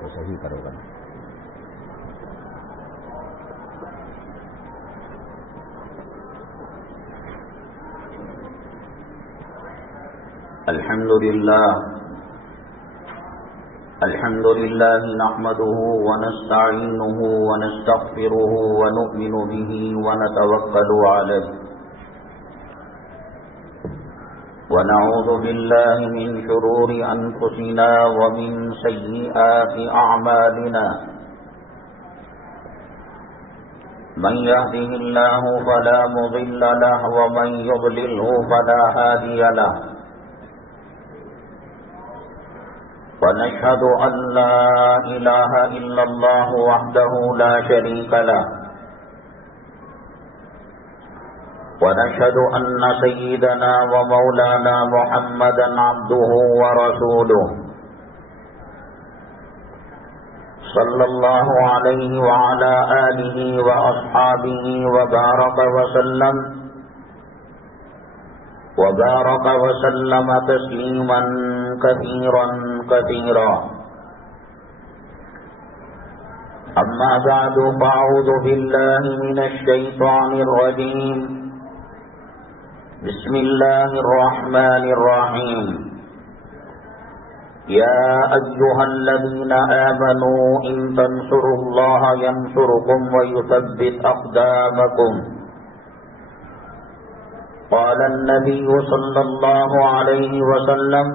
کو صحیح کرو گا. الحمد لله نحمده ونستعينه ونستغفره ونؤمن به ونتوكل عليه ونعوذ بالله من شرور أنفسنا ومن سيئات أعمالنا من يهده الله فلا مضل له ومن يضلله فلا هادي له ونشهد أن لا إله إلا الله وحده لا شريك له ونشهد أن سيدنا ومولانا محمدا عبده ورسوله صلى الله عليه وعلى آله وأصحابه وبارك وسلم تسليما كثيرا كثيرا. أما بعد فأعوذ بالله من الشيطان الرجيم. بسم الله الرحمن الرحيم. يا أيها الذين آمنوا إن تنصروا الله ينصركم ويثبت أقدامكم. قال النبي صلى الله عليه وسلم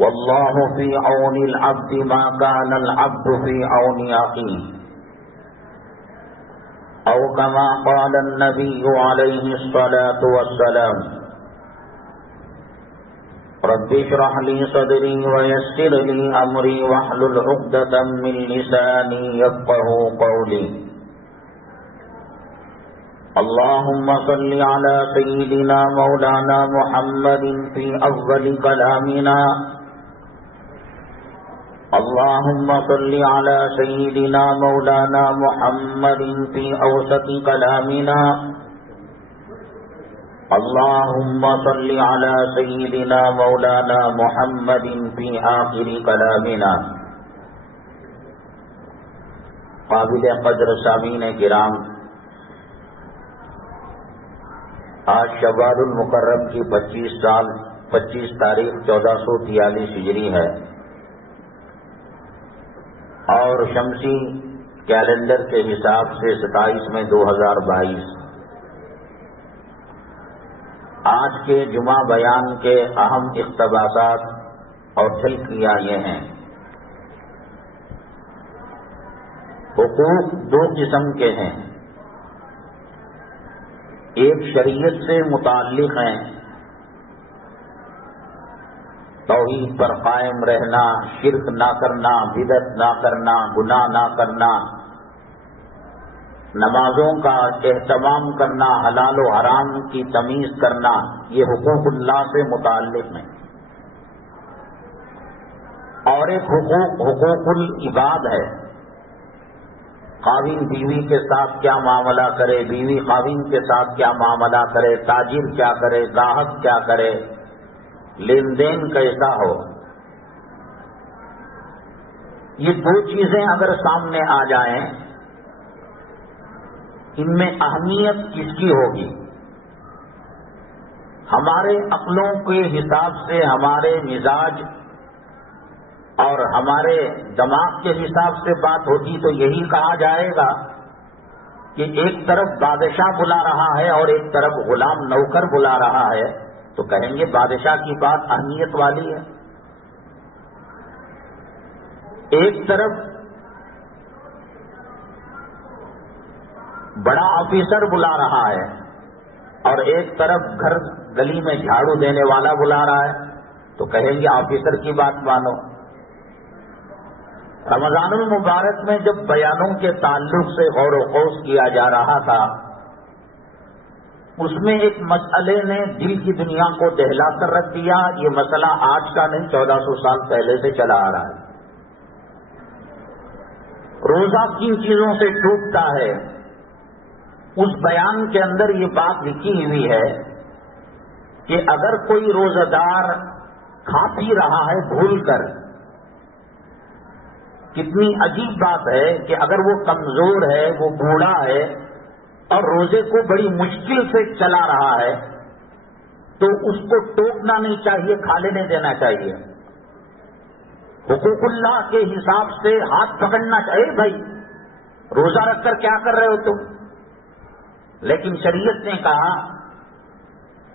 والله في عون العبد ما كان العبد في عون أخيه أو كما قال النبي عليه الصلاة والسلام. رب اشرح لي صدري ويسر لي أمري واحلل عقدة من لساني يفقهوا قولي. اللهم صل على سيدنا مولانا محمد في أفضل كلامنا. اللهم صل على سيدنا مولانا محمد في أوسط كلامنا. اللهم صل على سيدنا مولانا محمد في آخر كلامنا. قابل قدر سامعین کرام، آج شوال المکرم کی 25 تاریخ 1443 ہجری ہے اور شمسی کیلنڈر کے حساب سے 27 میں 2022. آج کے جمعہ بیان کے اہم اقتباسات اور جھلکیاں یہ ہیں. حقوق دو قسم کے ہیں. ایک شریعت سے متعلق ہیں، توحید پر قائم رہنا، شرک نہ کرنا، بدعت نہ کرنا، گناہ نہ کرنا، نمازوں کا اہتمام کرنا، حلال و حرام کی تمیز کرنا، یہ حقوق اللہ سے متعلق ہیں. اور ایک حقوق العباد ہے. خاوند بیوی کے ساتھ کیا معاملہ کرے، بیوی خاوند کے ساتھ کیا معاملہ کرے، تاجر کیا کرے، گاہک کیا کرے، لین دین کیسا ہو. یہ دو چیزیں اگر سامنے آ جائیں، ان میں اہمیت کس کی ہوگی؟ ہمارے عقلوں کے حساب سے، ہمارے مزاج اور ہمارے دماغ کے حساب سے بات ہوتی تو یہی کہا جائے گا کہ ایک طرف بادشاہ بلا رہا ہے اور ایک طرف غلام نوکر بلا رہا ہے، تو کہیں گے بادشاہ کی بات اہمیت والی ہے. ایک طرف بڑا آفیسر بلا رہا ہے اور ایک طرف گھر گلی میں جھاڑو دینے والا بلا رہا ہے، تو کہیں گے آفیسر کی بات مانو. رمضان المبارک میں جب بیانوں کے تعلق سے غور و خوض کیا جا رہا تھا، اس میں ایک مسئلے نے دل کی دنیا کو دہلا کر رکھ دیا. یہ مسئلہ آج کا نہیں، 1400 سال پہلے سے چلا آ رہا ہے. روزہ کن چیزوں سے ٹوٹتا ہے، اس بیان کے اندر یہ بات لکھی ہوئی ہے کہ اگر کوئی روزہ دار کھا پی رہا ہے بھول کر، کتنی عجیب بات ہے کہ اگر وہ کمزور ہے، وہ بوڑھا ہے اور روزے کو بڑی مشکل سے چلا رہا ہے تو اس کو ٹوکنا نہیں چاہیے، کھا لینے دینا چاہیے۔ حقوق اللہ کے حساب سے ہاتھ پکڑنا چاہیے، بھائی روزہ رکھ کر کیا کر رہے ہو تم؟ لیکن شریعت نے کہا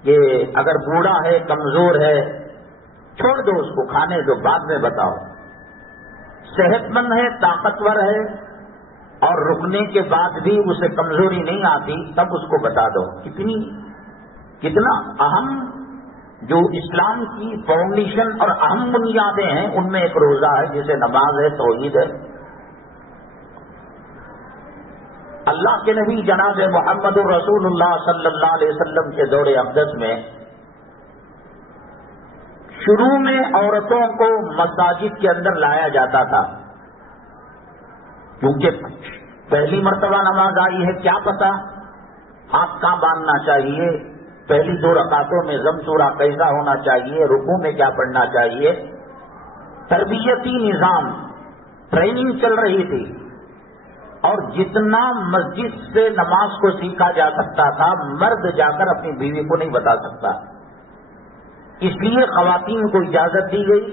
کہ اگر بوڑھا ہے، کمزور ہے، چھوڑ دو اس کو، کھانے دو، بعد میں بتاؤ۔ صحت مند ہے، طاقتور ہے اور رکنے کے بعد بھی اسے کمزوری نہیں آتی، تب اس کو بتا دو۔ کتنا اہم جو اسلام کی فاؤنڈیشن اور اہم بنیادیں ہیں ان میں ایک روزہ ہے، جسے نماز ہے، توحید ہے۔ اللہ کے نبی جناب محمد الرسول اللہ صلی اللہ علیہ وسلم کے دور اقدس میں شروع میں عورتوں کو مساجد کے اندر لایا جاتا تھا، کیونکہ پہلی مرتبہ نماز آئی ہے، کیا پتا ہاتھ کہاں باندھنا چاہیے، پہلی 2 رکعتوں میں ضم سورہ کیسا ہونا چاہیے، رکوع میں کیا پڑھنا چاہیے، تربیتی نظام، ٹریننگ چل رہی تھی۔ اور جتنا مسجد سے نماز کو سیکھا جا سکتا تھا، مرد جا کر اپنی بیوی کو نہیں بتا سکتا، اس لیے خواتین کو اجازت دی گئی،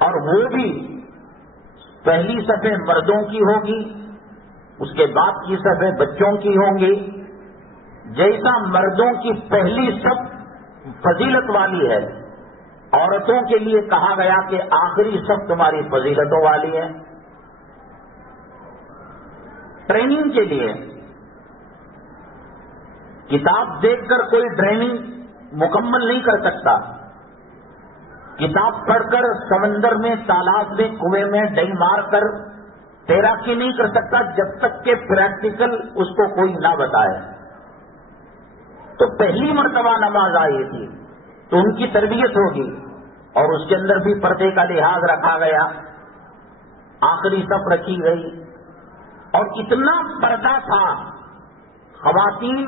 اور وہ بھی پہلی صفیں مردوں کی ہوگی، اس کے بعد کی صفیں بچوں کی ہوں گی۔ جیسا مردوں کی پہلی صف فضیلت والی ہے، عورتوں کے لیے کہا گیا کہ آخری صف تمہاری فضیلتوں والی ہے۔ ٹریننگ کے لیے کتاب دیکھ کر کوئی ٹریننگ مکمل نہیں کر سکتا، کتاب پڑھ کر سمندر میں، تالاب میں، کنویں میں ڈئی مار کر تیراکی نہیں کر سکتا جب تک کہ پریکٹیکل اس کو کوئی نہ بتائے۔ تو پہلی مرتبہ نماز آئی تھی تو ان کی تربیت ہوگی، اور اس کے اندر بھی پردے کا لحاظ رکھا گیا، آخری صف رکھی گئی، اور اتنا پردہ تھا، خواتین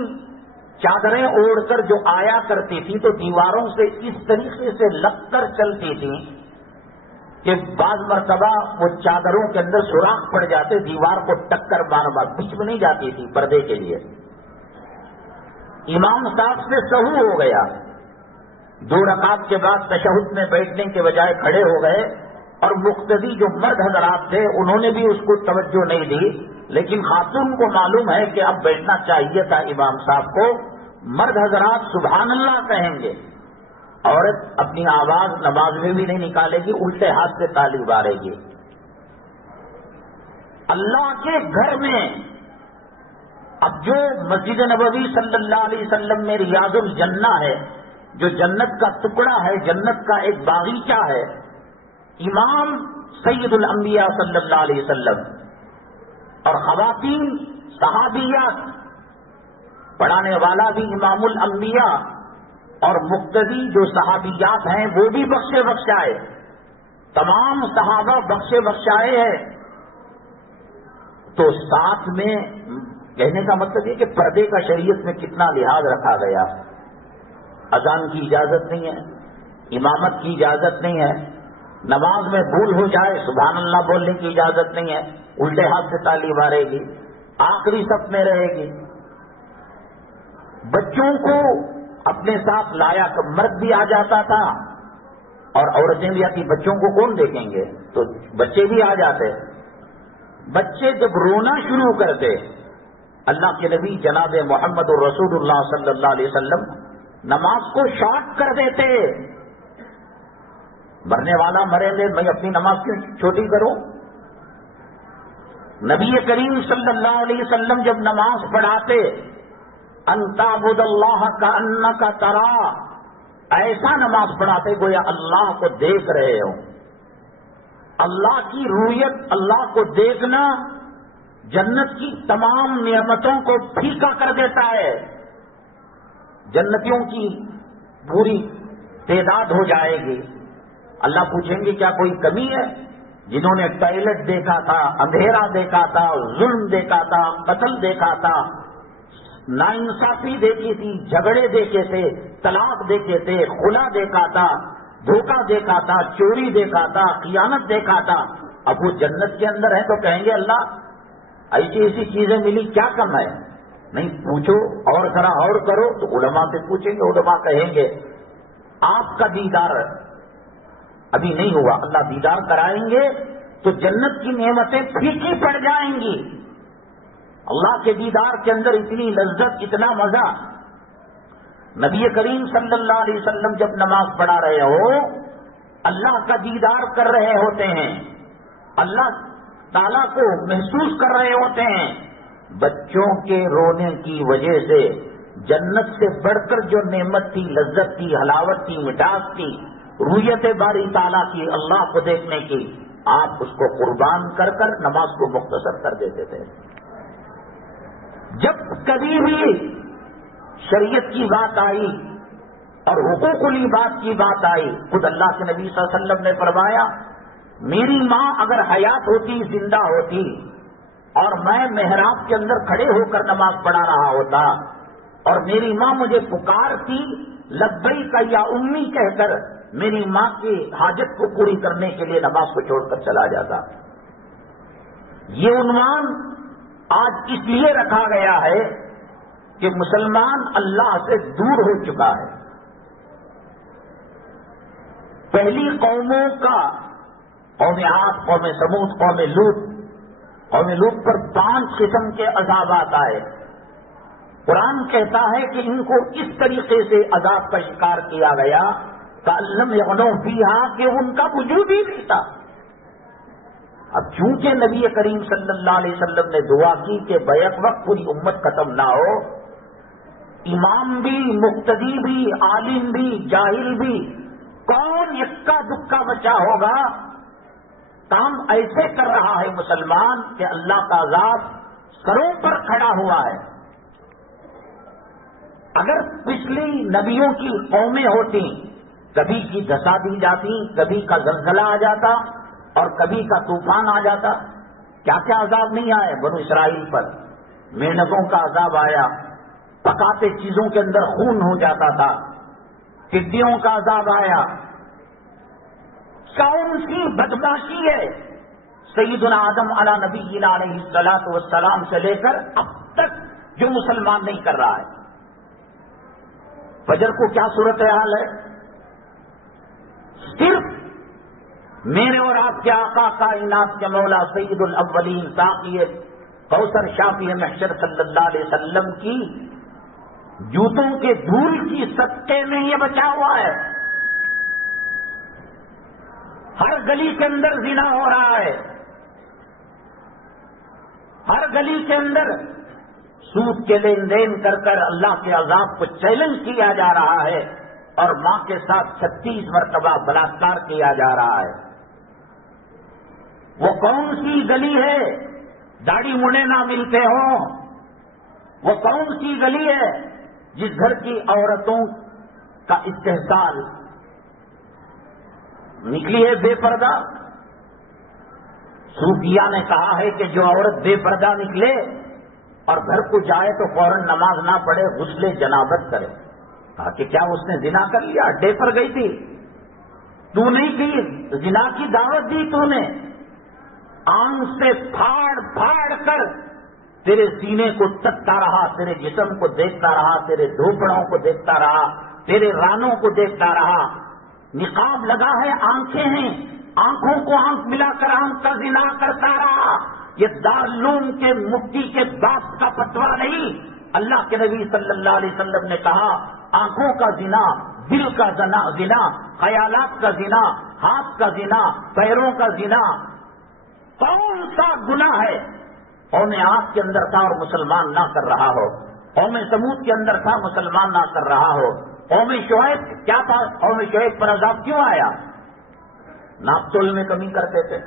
چادریں اوڑھ کر جو آیا کرتی تھی تو دیواروں سے اس طریقے سے لگ کر چلتی تھی کہ بعض مرتبہ وہ چادروں کے اندر سوراخ پڑ جاتے، دیوار کو ٹکر بار بیچ میں نہیں جاتی تھی پردے کے لیے۔ امام صاحب سے سہو ہو گیا، 2 رکعت کے بعد تشہد میں بیٹھنے کے بجائے کھڑے ہو گئے، اور مقتدی جو مرد حضرات تھے انہوں نے بھی اس کو توجہ نہیں دی، لیکن خاتون کو معلوم ہے کہ اب بیٹھنا چاہیے تھا امام صاحب کو۔ مرد حضرات سبحان اللہ کہیں گے، عورت اپنی آواز نماز میں بھی نہیں نکالے گی، الٹے ہاتھ سے تالی مارے گی۔ اللہ کے گھر میں اب جو مسجد نبوی صلی اللہ علیہ وسلم میں ریاض الجنہ ہے، جو جنت کا ٹکڑا ہے، جنت کا ایک باغیچہ ہے، امام سید الانبیاء صلی اللہ علیہ وسلم اور خواتین صحابیات، پڑھانے والا بھی امام الانبیاء، اور مقتدی جو صحابیات ہیں وہ بھی بخشے بخشائے، تمام صحابہ بخشے بخشائے ہیں۔ تو ساتھ میں کہنے کا مطلب یہ کہ پردے کا شریعت میں کتنا لحاظ رکھا گیا۔ اذان کی اجازت نہیں ہے، امامت کی اجازت نہیں ہے، نماز میں بھول ہو جائے سبحان اللہ بولنے کی اجازت نہیں ہے، الٹے ہاتھ سے تالی مارے گی، آخری صف میں رہے گی۔ بچوں کو اپنے ساتھ لایا، مرد بھی آ جاتا تھا اور عورتیں بھی آتی، بچوں کو کون دیکھیں گے، تو بچے بھی آ جاتے۔ بچے جب رونا شروع کرتے، اللہ کے نبی جناب محمد الرسول اللہ صلی اللہ علیہ وسلم نماز کو شارٹ کر دیتے۔ مرنے والا مرے لے، میں اپنی نماز کیوں چھوٹی کروں؟ نبی کریم صلی اللہ علیہ وسلم جب نماز پڑھاتے، ان تعبد اللہ کأنک ترا، ایسا نماز پڑھاتے گویا اللہ کو دیکھ رہے ہو۔ اللہ کی رؤیت، اللہ کو دیکھنا جنت کی تمام نعمتوں کو پھیکا کر دیتا ہے، جنتیوں کی پوری تعداد ہو جائے گی۔ اللہ پوچھیں گے کیا کوئی کمی ہے؟ جنہوں نے ٹائلٹ دیکھا تھا، اندھیرا دیکھا تھا، ظلم دیکھا تھا، قتل دیکھا تھا، ناانصافی دیکھی تھی، جھگڑے دیکھے تھے، طلاق دیکھے تھے، خلا دیکھا تھا، دھوکہ دیکھا تھا، چوری دیکھا تھا، خیانت دیکھا تھا، اب وہ جنت کے اندر ہیں تو کہیں گے اللہ ایسی ایسی چیزیں ملی، کیا کم ہے؟ نہیں، پوچھو اور ذرا اور کرو تو علماء سے پوچھیں گے، علماء کہیں گے آپ کا دیدار ابھی نہیں ہوا، اللہ دیدار کرائیں گے تو جنت کی نعمتیں پھیکی پڑ جائیں گی۔ اللہ کے دیدار کے اندر اتنی لذت، اتنا مزہ۔ نبی کریم صلی اللہ علیہ وسلم جب نماز پڑھا رہے ہو، اللہ کا دیدار کر رہے ہوتے ہیں، اللہ تعالیٰ کو محسوس کر رہے ہوتے ہیں، بچوں کے رونے کی وجہ سے جنت سے بڑھ کر جو نعمت تھی، لذت تھی، حلاوت تھی، مٹھاس تھی، رویت باری تعالیٰ کی، اللہ کو دیکھنے کی، آپ اس کو قربان کر کر نماز کو مختصر کر دیتے تھے۔ جب کبھی بھی شریعت کی بات آئی اور حقوق العباد کی بات آئی، خود اللہ کے نبی صلی اللہ علیہ وسلم نے فرمایا میری ماں اگر حیات ہوتی، زندہ ہوتی، اور میں محراب کے اندر کھڑے ہو کر نماز پڑھا رہا ہوتا اور میری ماں مجھے پکارتی لبیک یا امی کہہ کر، میری ماں کی حاجت کو پوری کرنے کے لیے نماز کو چھوڑ کر چلا جاتا۔ یہ عنوان آج اس لیے رکھا گیا ہے کہ مسلمان اللہ سے دور ہو چکا ہے۔ پہلی قوموں کا، قوم عاد، قوم سمود، قوم لوط پر 5 قسم کے عذابات آئے۔ قرآن کہتا ہے کہ ان کو اس طریقے سے عذاب کا شکار کیا گیا کَأَلَّمْ يَغْنَوْا فِيهَا کہ ان کا وجود ہی نہیں تھا۔ اب چونکہ نبی کریم صلی اللہ علیہ وسلم نے دعا کی کہ بیک وقت پوری امت ختم نہ ہو، امام بھی، مقتدی بھی، عالم بھی، جاہل بھی، کون یکا دکا بچا ہوگا؟ کام ایسے کر رہا ہے مسلمان کہ اللہ کا عذاب سروں پر کھڑا ہوا ہے۔ اگر پچھلی نبیوں کی قومیں ہوتی، کبھی کی دھسا دی جاتی، کبھی کا زلزلہ آ جاتا اور کبھی کا طوفان آ جاتا، کیا کیا عذاب نہیں آئے بنو اسرائیل پر؟ مینتوں کا عذاب آیا، پکاتے چیزوں کے اندر خون ہو جاتا تھا، ٹڈیوں کا عذاب آیا۔ کون سی بدماشی ہے سیدنا آدم علی نبینا علیہ الصلوۃ والسلام سے لے کر اب تک جو مسلمان نہیں کر رہا ہے؟ فجر کو کیا صورتحال ہے؟ صرف میرے اور آپ کے آقا کائنات کے مولا سید الاولین ساقی کوثر شافی محشر صلی اللہ علیہ وسلم کی جوتوں کے دھول کی صدقے میں یہ بچا ہوا ہے۔ ہر گلی کے اندر زنا ہو رہا ہے، ہر گلی کے اندر سود کے لین دین کر کر اللہ کے عذاب کو چیلنج کیا جا رہا ہے، اور ماں کے ساتھ 36 مرتبہ بلاತ್ಕಾರ کیا جا رہا ہے۔ وہ کون سی گلی ہے داڑھی مڑے نہ ملتے ہوں؟ وہ کون سی گلی ہے جس گھر کی عورتوں کا استحصال نکلی ہے بے پردہ؟ صوفیہ نے کہا ہے کہ جو عورت بے پردہ نکلے اور گھر کو جائے تو فوراً نماز نہ پڑھے، غسل جنابت کرے۔ کہا کہ کیا اس نے زنا کر لیا؟ اڈے پر گئی تھی، تو نہیں کی، زنا کی دعوت دی تو نے، آنکھ سے پھاڑ پھاڑ کر تیرے سینے کو تکتا رہا، تیرے جسم کو دیکھتا رہا، تیرے دھوپڑوں کو دیکھتا رہا، تیرے رانوں کو دیکھتا رہا۔ نقاب لگا ہے، آنکھیں ہیں، آنکھوں کو آنکھ ملا کر آنکھ کا زنا کرتا رہا۔ یہ دارالعلوم کے مفتی کے باپ کا فتویٰ نہیں، اللہ کے نبی صلی اللہ علیہ وسلم نے کہا آنکھوں کا زنا، دل کا زنا، خیالات کا زنا، ہاتھ کا زنا، پیروں کا زنا۔ کون سا گناہ ہے قوم عاد کے اندر تھا اور مسلمان نہ کر رہا ہو؟ قوم سمود کے اندر تھا، مسلمان نہ کر رہا ہو؟ قوم شعیب کیا تھا؟ قوم شعیب پر عذاب کیوں آیا؟ ناپ تول میں کمی کرتے تھے۔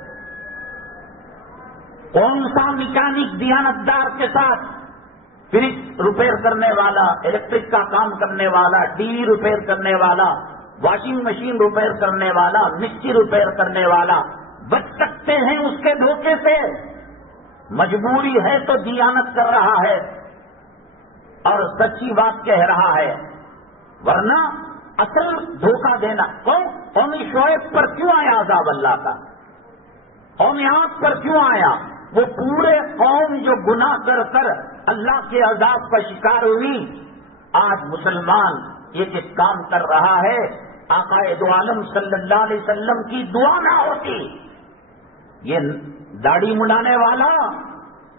کون سا میکینک دیانتدار کے ساتھ فریج ریپیئر کرنے والا، الیکٹرک کا کام کرنے والا، ٹی وی ریپیئر کرنے والا، واشنگ مشین ریپیئر کرنے والا، مکسی ریپیئر کرنے والا بچ سکتے ہیں اس کے دھوکے سے. مجبوری ہے تو دیانت کر رہا ہے اور سچی بات کہہ رہا ہے، ورنہ اصل دھوکہ دینا. قوم شعیب پر کیوں آیا عذاب اللہ کا؟ قوم عاد پر کیوں آیا؟ وہ پورے قوم جو گناہ کر کر اللہ کے عذاب کا شکار ہوئی. آج مسلمان ایک کام کر رہا ہے، آقا دو عالم صلی اللہ علیہ وسلم کی دعا نہ ہوتی، یہ داڑھی منڈانے والا،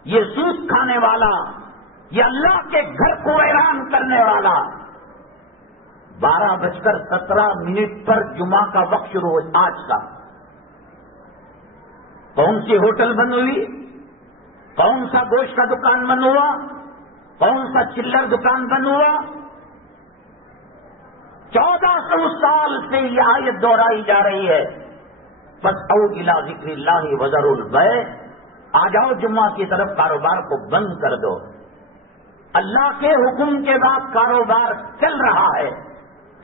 یہ سود کھانے والا، یہ اللہ کے گھر کو ویران کرنے والا 12:17 پر جمعہ کا وقت شروع ہو. آج کا کون سی ہوٹل بند ہوئی؟ کون سا گوشت کا دکان بند ہوا؟ کون سا چلر دکان بند ہوا؟ 1400 سال سے یہ آیت دہرائی جا رہی ہے. فَاسْعَوْا إِلَىٰ ذِكْرِ اللَّهِ وَذَرُوا الْبَيْعَ، آ جاؤ جمعہ کی طرف، کاروبار کو بند کر دو. اللہ کے حکم کے بعد کاروبار چل رہا ہے،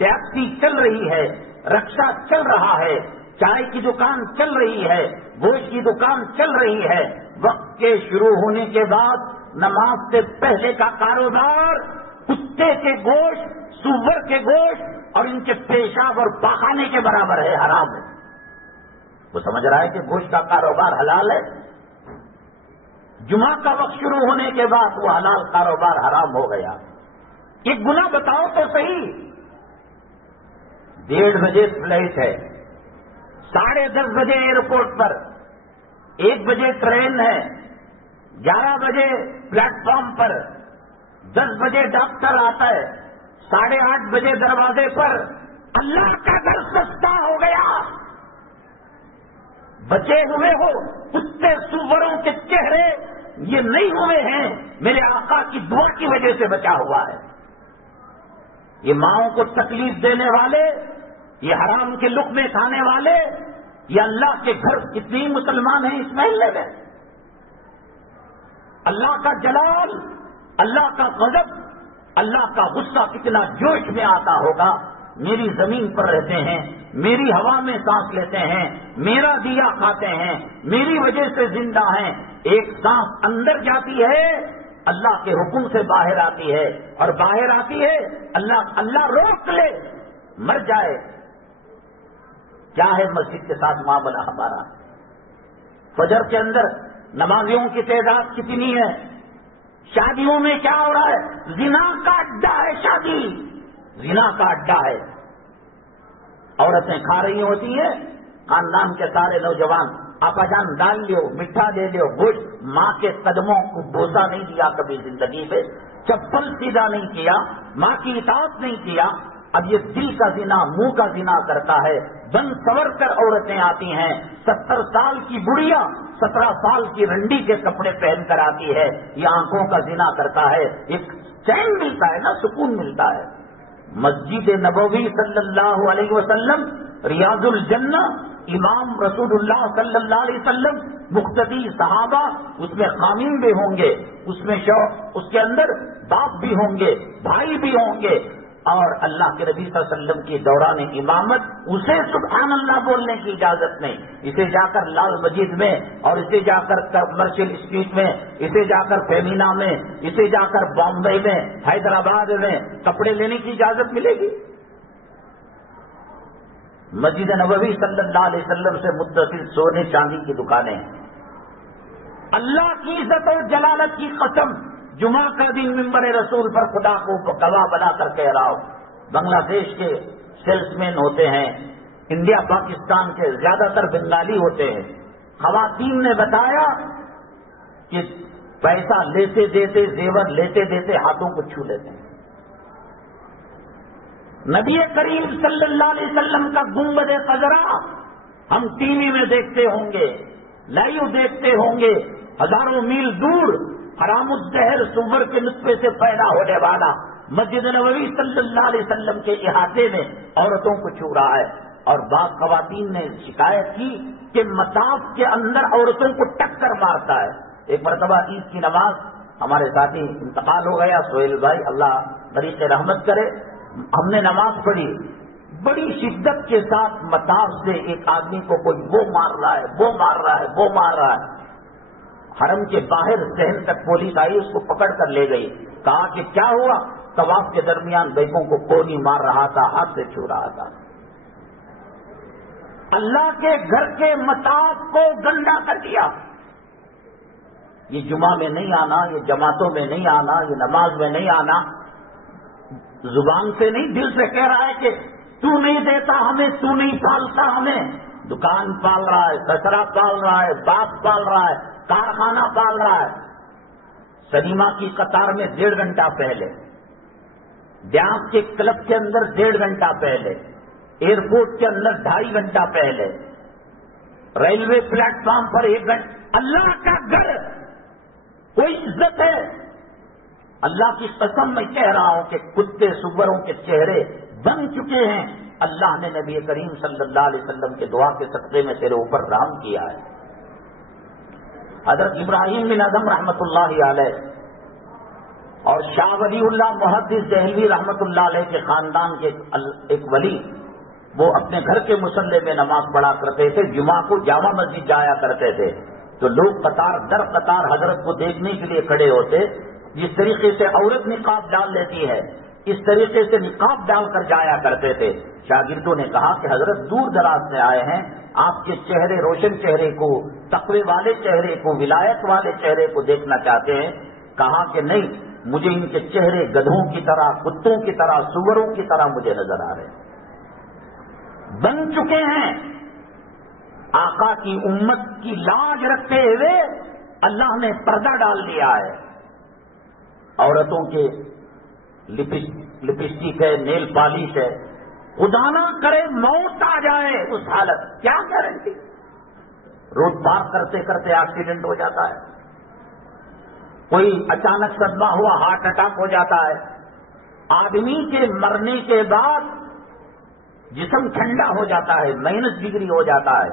ٹیکسی چل رہی ہے، رکشا چل رہا ہے، چائے کی دکان چل رہی ہے، گوشت کی دکان چل رہی ہے. وقت کے شروع ہونے کے بعد نماز سے پہلے کا کاروبار کتے کے گوشت، سور کے گوشت اور ان کے پیشاب اور پاخانے کے برابر ہے، حرام ہے. وہ سمجھ رہا ہے کہ گوشت کا کاروبار حلال ہے. جمعہ کا وقت شروع ہونے کے بعد وہ حلال کاروبار حرام ہو گیا. ایک گناہ بتاؤ تو صحیح. 1:30 بجے فلائٹ ہے، 10:30 بجے ایئرپورٹ پر، 1 بجے ٹرین ہے، 11 بجے پلیٹ فارم پر، 10 بجے ڈاکٹر آتا ہے، 8:30 بجے دروازے پر. اللہ کا گھر سستا ہو گیا. بچے ہوئے ہو کتے سوروں کے چہرے یہ نہیں ہوئے ہیں، میرے آقا کی دعا کی وجہ سے بچا ہوا ہے. یہ ماؤں کو تکلیف دینے والے، یہ حرام کے لقمے کھانے والے، یہ اللہ کے گھر کتنی مسلمان ہیں اس محلے میں. اللہ کا جلال، اللہ کا غضب، اللہ کا غصہ کتنا جوش میں آتا ہوگا. میری زمین پر رہتے ہیں، میری ہوا میں سانس لیتے ہیں، میرا دیا کھاتے ہیں، میری وجہ سے زندہ ہیں. ایک سانس اندر جاتی ہے، اللہ کے حکم سے باہر آتی ہے، اور باہر آتی ہے اللہ روک لے مر جائے. کیا ہے مسجد کے ساتھ معاملہ ہمارا؟ فجر کے اندر نمازیوں کی تعداد کتنی ہے؟ شادیوں میں کیا ہو رہا ہے؟ زنا کا اڈا ہے شادی، زنا کا اڈا ہے. عورتیں کھا رہی ہوتی ہیں، خاندان کے سارے نوجوان آپا جان ڈال لیو، میٹھا دے لیو، گوشت. ماں کے قدموں کو بوسا نہیں دیا کبھی زندگی میں، چپل سیدھا نہیں کیا، ماں کی اطاعت نہیں کیا. اب یہ دل کا زنا، منہ کا زنا کرتا ہے. بن سور کر عورتیں آتی ہیں، 70 سال کی بڑھیا 17 سال کی رنڈی کے کپڑے پہن کر آتی ہے. یہ آنکھوں کا زنا کرتا ہے. ایک چین ملتا ہے نا، سکون ملتا ہے. مسجد نبوی صلی اللہ علیہ وسلم، ریاض الجنہ، امام رسول اللہ صلی اللہ علیہ وسلم، مقتدی صحابہ، اس میں خامین بھی ہوں گے، اس میں اس کے اندر باپ بھی ہوں گے، بھائی بھی ہوں گے، اور اللہ کے نبی صلی اللہ علیہ وسلم کی دوران امامت اسے سبحان اللہ بولنے کی اجازت نہیں. اسے جا کر لال مسجد میں، اور اسے جا کر کمرشل اسٹریٹ میں، اسے جا کر فیمینا میں، اسے جا کر بامبے میں، حیدرآباد میں کپڑے لینے کی اجازت ملے گی؟ مسجد نبوی صلی اللہ علیہ وسلم سے متصل سونے چاندی کی دکانیں ہیں. اللہ کی عزت اور جلالت کی قسم، جمعہ کا دن ممبر رسول پر خدا کو گواہ بنا کر کہہ رہا ہوں، بنگلہ دیش کے سیلس مین ہوتے ہیں، انڈیا پاکستان کے زیادہ تر بنگالی ہوتے ہیں. خواتین نے بتایا کہ پیسہ لیتے دیتے، زیور لیتے دیتے ہاتھوں کو چھو لیتے ہیں. نبی کریم صلی اللہ علیہ وسلم کا گنبد خضرا ہم ٹی وی میں دیکھتے ہوں گے، لائیو دیکھتے ہوں گے، ہزاروں میل دور حرام الزہر سور کے نطفے سے پیدا ہونے والا مسجد نبوی صلی اللہ علیہ وسلم کے احاطے میں عورتوں کو چھو رہا ہے. اور بعض خواتین نے شکایت کی کہ مطاف کے اندر عورتوں کو ٹکر مارتا ہے. ایک مرتبہ عید کی نماز، ہمارے ساتھی انتقال ہو گیا سہیل بھائی، اللہ طریق رحمت کرے، ہم نے نماز پڑھی، بڑی شدت کے ساتھ مطاف سے ایک آدمی کو کوئی وہ مار رہا ہے، وہ مار رہا ہے، وہ مار رہا ہے. حرم کے باہر صحن تک پولیس آئی، اس کو پکڑ کر لے گئی. کہا کہ کیا ہوا؟ طواف کے درمیان بیگوں کو کون مار رہا تھا، ہاتھ سے چھو رہا تھا. اللہ کے گھر کے مطاف کو گندا کر دیا. یہ جمعہ میں نہیں آنا، یہ جماعتوں میں نہیں آنا، یہ نماز میں نہیں آنا، زبان سے نہیں دل سے کہہ رہا ہے کہ تو نہیں دیتا ہمیں، تو نہیں پالتا ہمیں. دکان پال رہا ہے، کچرا پال رہا ہے، باغ پال رہا ہے، کارخانہ پال رہا ہے. سنیما کی قطار میں 1.5 گھنٹہ پہلے، ڈانس کے کلب کے اندر 1.5 گھنٹہ پہلے، ایئرپورٹ کے اندر 2.5 گھنٹہ پہلے، ریلوے پلیٹ فارم پر 1 گھنٹہ. اللہ کا گھر کوئی عزت ہے؟ اللہ کی قسم میں کہہ رہا ہوں کہ کتے سوروں کے چہرے بن چکے ہیں. اللہ نے نبی کریم صلی اللہ علیہ وسلم کے دعا کے صدقے میں تیرے اوپر رحم کیا ہے. حضرت ابراہیم بن ادم رحمۃ اللہ علیہ اور شاہ ولی اللہ محدث دہلوی رحمۃ اللہ علیہ کے خاندان کے ایک ولی، وہ اپنے گھر کے مصلی میں نماز پڑھا کرتے تھے. جمعہ کو جامع مسجد جایا کرتے تھے تو لوگ قطار در قطار حضرت کو دیکھنے کے لیے کھڑے ہوتے. جس طریقے سے عورت نقاب ڈال لیتی ہے اس طریقے سے نقاب ڈال کر جایا کرتے تھے. شاگردوں نے کہا کہ حضرت دور دراز سے آئے ہیں، آپ کے چہرے، روشن چہرے کو، تقوی والے چہرے کو، ولایت والے چہرے کو دیکھنا چاہتے ہیں. کہا کہ نہیں، مجھے ان کے چہرے گدھوں کی طرح، کتوں کی طرح، سوروں کی طرح مجھے نظر آ رہے ہیں. بن چکے ہیں. آقا کی امت کی لاج رکھتے ہوئے اللہ نے پردہ ڈال دیا ہے. عورتوں کے لپسٹک ہے، نیل پالش ہے. خدا نہ کرے موت آ جائے اس حالت، کیا گارنٹی؟ روڈ پار کرتے کرتے ایکسیڈنٹ ہو جاتا ہے، کوئی اچانک صدمہ ہوا ہارٹ اٹیک ہو جاتا ہے. آدمی کے مرنے کے بعد جسم ٹھنڈا ہو جاتا ہے، -ڈگری ہو جاتا ہے،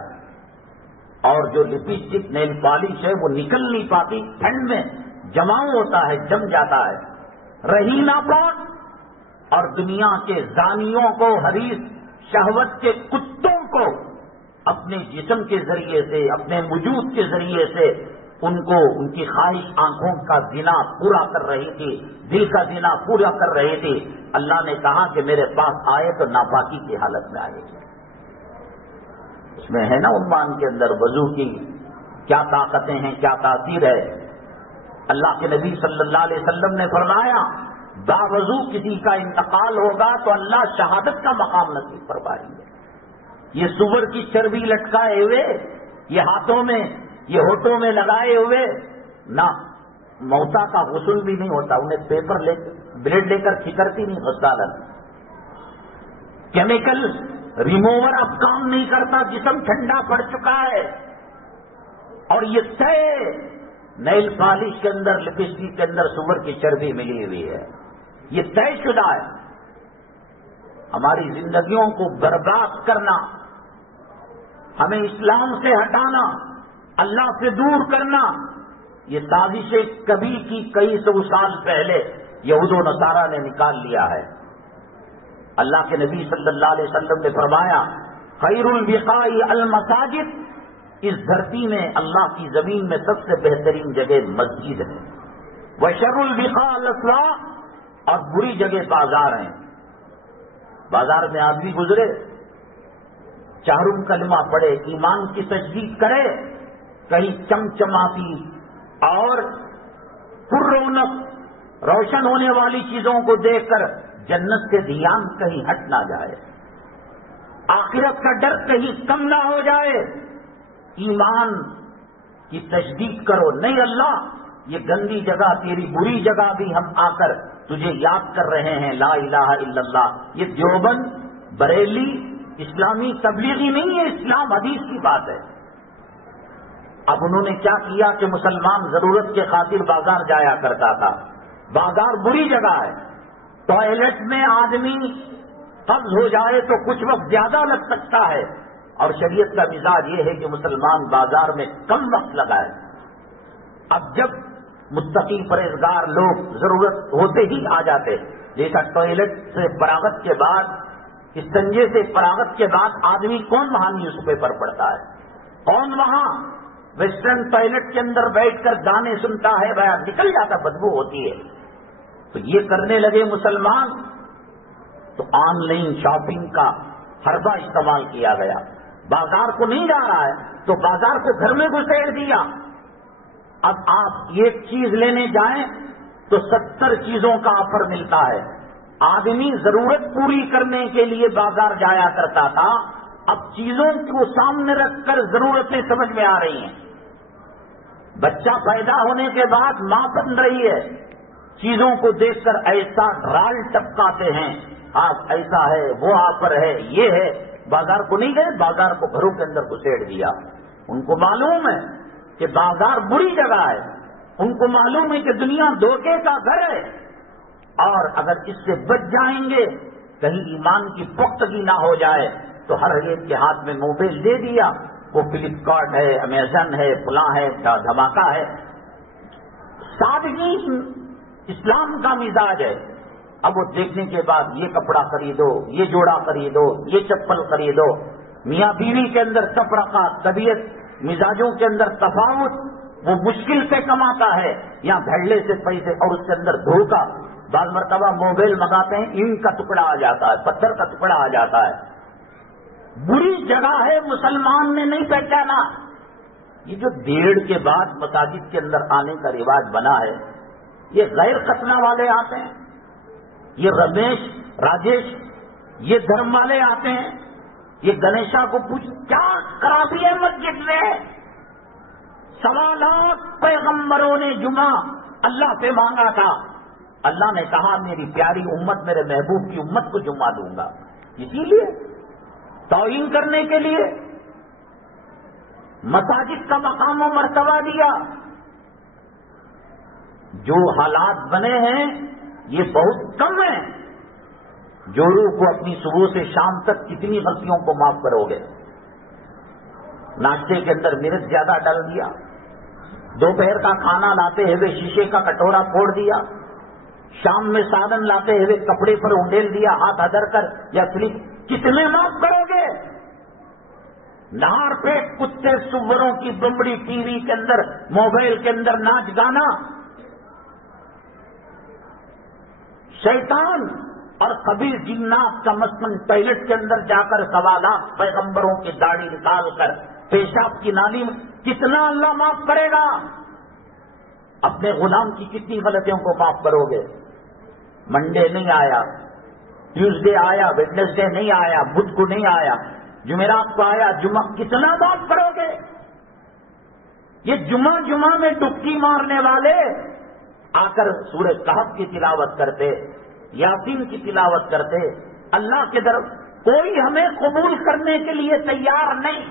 اور جو لپسٹک نیل پالش ہے وہ نکل نہیں پاتی، ٹھنڈ میں جماؤ ہوتا ہے، جم جاتا ہے. رہی نہ پاک اور دنیا کے زانیوں کو، حریص شہوت کے کتوں کو اپنے جسم کے ذریعے سے، اپنے وجود کے ذریعے سے ان کو ان کی خواہش آنکھوں کا زنا پورا کر رہی تھی، دل کا زنا پورا کر رہی تھی. اللہ نے کہا کہ میرے پاس آئے تو ناپاکی کی حالت میں آئے گی. اس میں ہے نا عنوان کے اندر وضو کی کیا طاقتیں ہیں، کیا تاثیر ہے. اللہ کے نبی صلی اللہ علیہ وسلم نے فرمایا باوضو کسی کا انتقال ہوگا تو اللہ شہادت کا مقام نصیب فرمائیں گے. یہ سور کی چربی لٹکائے ہوئے، یہ ہاتھوں میں، یہ ہونٹوں میں لگائے ہوئے نہ موتا کا غسل بھی نہیں ہوتا. انہیں پیپر لے بلیڈ لے کر کھچرتی نہیں غسالت. کیمیکل ریموور اب کام نہیں کرتا، جسم ٹھنڈا پڑ چکا ہے. اور یہ طے نیل پالش کے اندر، لپسٹک کے اندر سور کی چربی ملی ہوئی ہے. یہ طے شدہ ہے. ہماری زندگیوں کو برباد کرنا، ہمیں اسلام سے ہٹانا، اللہ سے دور کرنا، یہ سازشیں کبھی کی کئی سو سال پہلے یہود و نصارہ نے نکال لیا ہے. اللہ کے نبی صلی اللہ علیہ وسلم نے فرمایا خیر البقاء المساجد، اس دھرتی میں اللہ کی زمین میں سب سے بہترین جگہ مسجد ہے. وشر البقاء الاسواق، اور بری جگہ بازار ہیں. بازار میں آدمی گزرے، چاروں کلمہ پڑھے، ایمان کی تجدید کرے، کہیں چمچماتی اور پر رونق روشن ہونے والی چیزوں کو دیکھ کر جنت سے دھیان کہیں ہٹ نہ جائے، آخرت کا ڈر کہیں کم نہ ہو جائے. ایمان کی تجدید کرو. نہیں اللہ، یہ گندی جگہ، تیری بری جگہ بھی ہم آ کر تجھے یاد کر رہے ہیں، لا الہ الا اللہ. یہ دیوبند، بریلی، اسلامی تبلیغی نہیں ہے، اسلام حدیث کی بات ہے. اب انہوں نے کیا کیا کہ مسلمان ضرورت کے خاطر بازار جایا کرتا تھا. بازار بری جگہ ہے. ٹوائلٹ میں آدمی قبض ہو جائے تو کچھ وقت زیادہ لگ سکتا ہے، اور شریعت کا مزاج یہ ہے کہ مسلمان بازار میں کم وقت لگائے. اب جب متقی پرہیزگار لوگ ضرورت ہوتے ہی آ جاتے، جیسا ٹوائلٹ سے فراغت کے بعد استنجے سے فراغت کے بعد آدمی کون وہاں نیوز پیپر پڑھتا ہے؟ کون وہاں ویسٹرن ٹوائلٹ کے اندر بیٹھ کر گانے سنتا ہے؟ باہر نکل جاتا، بدبو ہوتی ہے۔ تو یہ کرنے لگے مسلمان، تو آن لائن شاپنگ کا حربہ استعمال کیا گیا۔ بازار کو نہیں جا رہا ہے تو بازار کو گھر میں گھسیڑ دیا۔ اب آپ ایک چیز لینے جائیں تو 70 چیزوں کا آفر ملتا ہے۔ آدمی ضرورت پوری کرنے کے لیے بازار جایا کرتا تھا، اب چیزوں کو سامنے رکھ کر ضرورتیں سمجھ میں آ رہی ہیں۔ بچہ پیدا ہونے کے بعد ماں بن رہی ہے، چیزوں کو دیکھ کر ایسا ڈرال ٹپکاتے ہیں، آپ ایسا ہے، وہ آفر ہے، یہ ہے۔ بازار کو نہیں گئے، بازار کو گھروں کے اندر گھسیڑ دیا۔ ان کو معلوم ہے کہ بازار بری جگہ ہے، ان کو معلوم ہے کہ دنیا دھوکے کا گھر ہے، اور اگر اس سے بچ جائیں گے کہیں ایمان کی پختگی نہ ہو جائے تو ہر ایک کے ہاتھ میں موبائل دے دیا، وہ فلپکارٹ ہے، امیزن ہے، فلاں ہے، دھماکہ ہے۔ سادگی اسلام کا مزاج ہے۔ اب وہ دیکھنے کے بعد یہ کپڑا خریدو، یہ جوڑا خریدو، یہ چپل خریدو۔ میاں بیوی کے اندر تفرقہ، طبیعت، مزاجوں کے اندر تفاوت، وہ مشکل سے کماتا ہے یا گھڑلے سے پیسے، اور اس کے اندر دھوکہ۔ بعض مرتبہ موبائل منگاتے ہیں، اینٹ کا ٹکڑا آ جاتا ہے، پتھر کا ٹکڑا آ جاتا ہے۔ بری جگہ ہے، مسلمان نے نہیں پہچانا۔ یہ جو 1:30 کے بعد مساجد کے اندر آنے کا رواج بنا ہے، یہ غیر ختنہ والے آتے ہیں، یہ رمیش راجیش، یہ دھرم والے آتے ہیں، یہ گنیشا کو پوچھ کیا خرابی ہے مسجد میں؟ 1.25 لاکھ پیغمبروں نے جمعہ اللہ سے مانگا تھا، اللہ نے کہا میری پیاری امت، میرے محبوب کی امت کو جمعہ دوں گا، اسی لیے توہین کرنے کے لیے مساجد کا مقام و مرتبہ دیا۔ جو حالات بنے ہیں یہ بہت کم ہیں۔ جورو کو اپنی صبح سے شام تک کتنی غلطیوں کو معاف کرو گے؟ ناشتے کے اندر مرچ زیادہ ڈال دیا، دوپہر کا کھانا لاتے ہوئے شیشے کا کٹورا پھوڑ دیا، شام میں سادن لاتے ہوئے کپڑے پر انڈیل دیا ہاتھ ادھر کر یا سلپ، کتنے معاف کرو گے؟ نہار پیٹ کتے سوروں کی بمبڑی ٹی وی کے اندر، موبائل کے اندر ناچ گانا، شیطان اور قبیل جنات کا مسکن ٹوائلٹ کے اندر جا کر 1.25 لاکھ پیغمبروں کی داڑھی نکال کر پیشاب کی نالی میں، کتنا اللہ معاف کرے گا؟ اپنے غلام کی کتنی غلطیوں کو معاف کرو گے؟ منڈے نہیں آیا، ٹیوزڈے آیا، ویڈنسڈے نہیں آیا، بدھ کو نہیں آیا، جمعرات کو آیا، جمعہ، کتنا معاف کرو گے؟ یہ جمعہ میں ڈبکی مارنے والے آ کر سورہ کہف کی تلاوت کرتے، یاسین کی تلاوت کرتے، اللہ کے طرف کوئی ہمیں قبول کرنے کے لیے تیار نہیں۔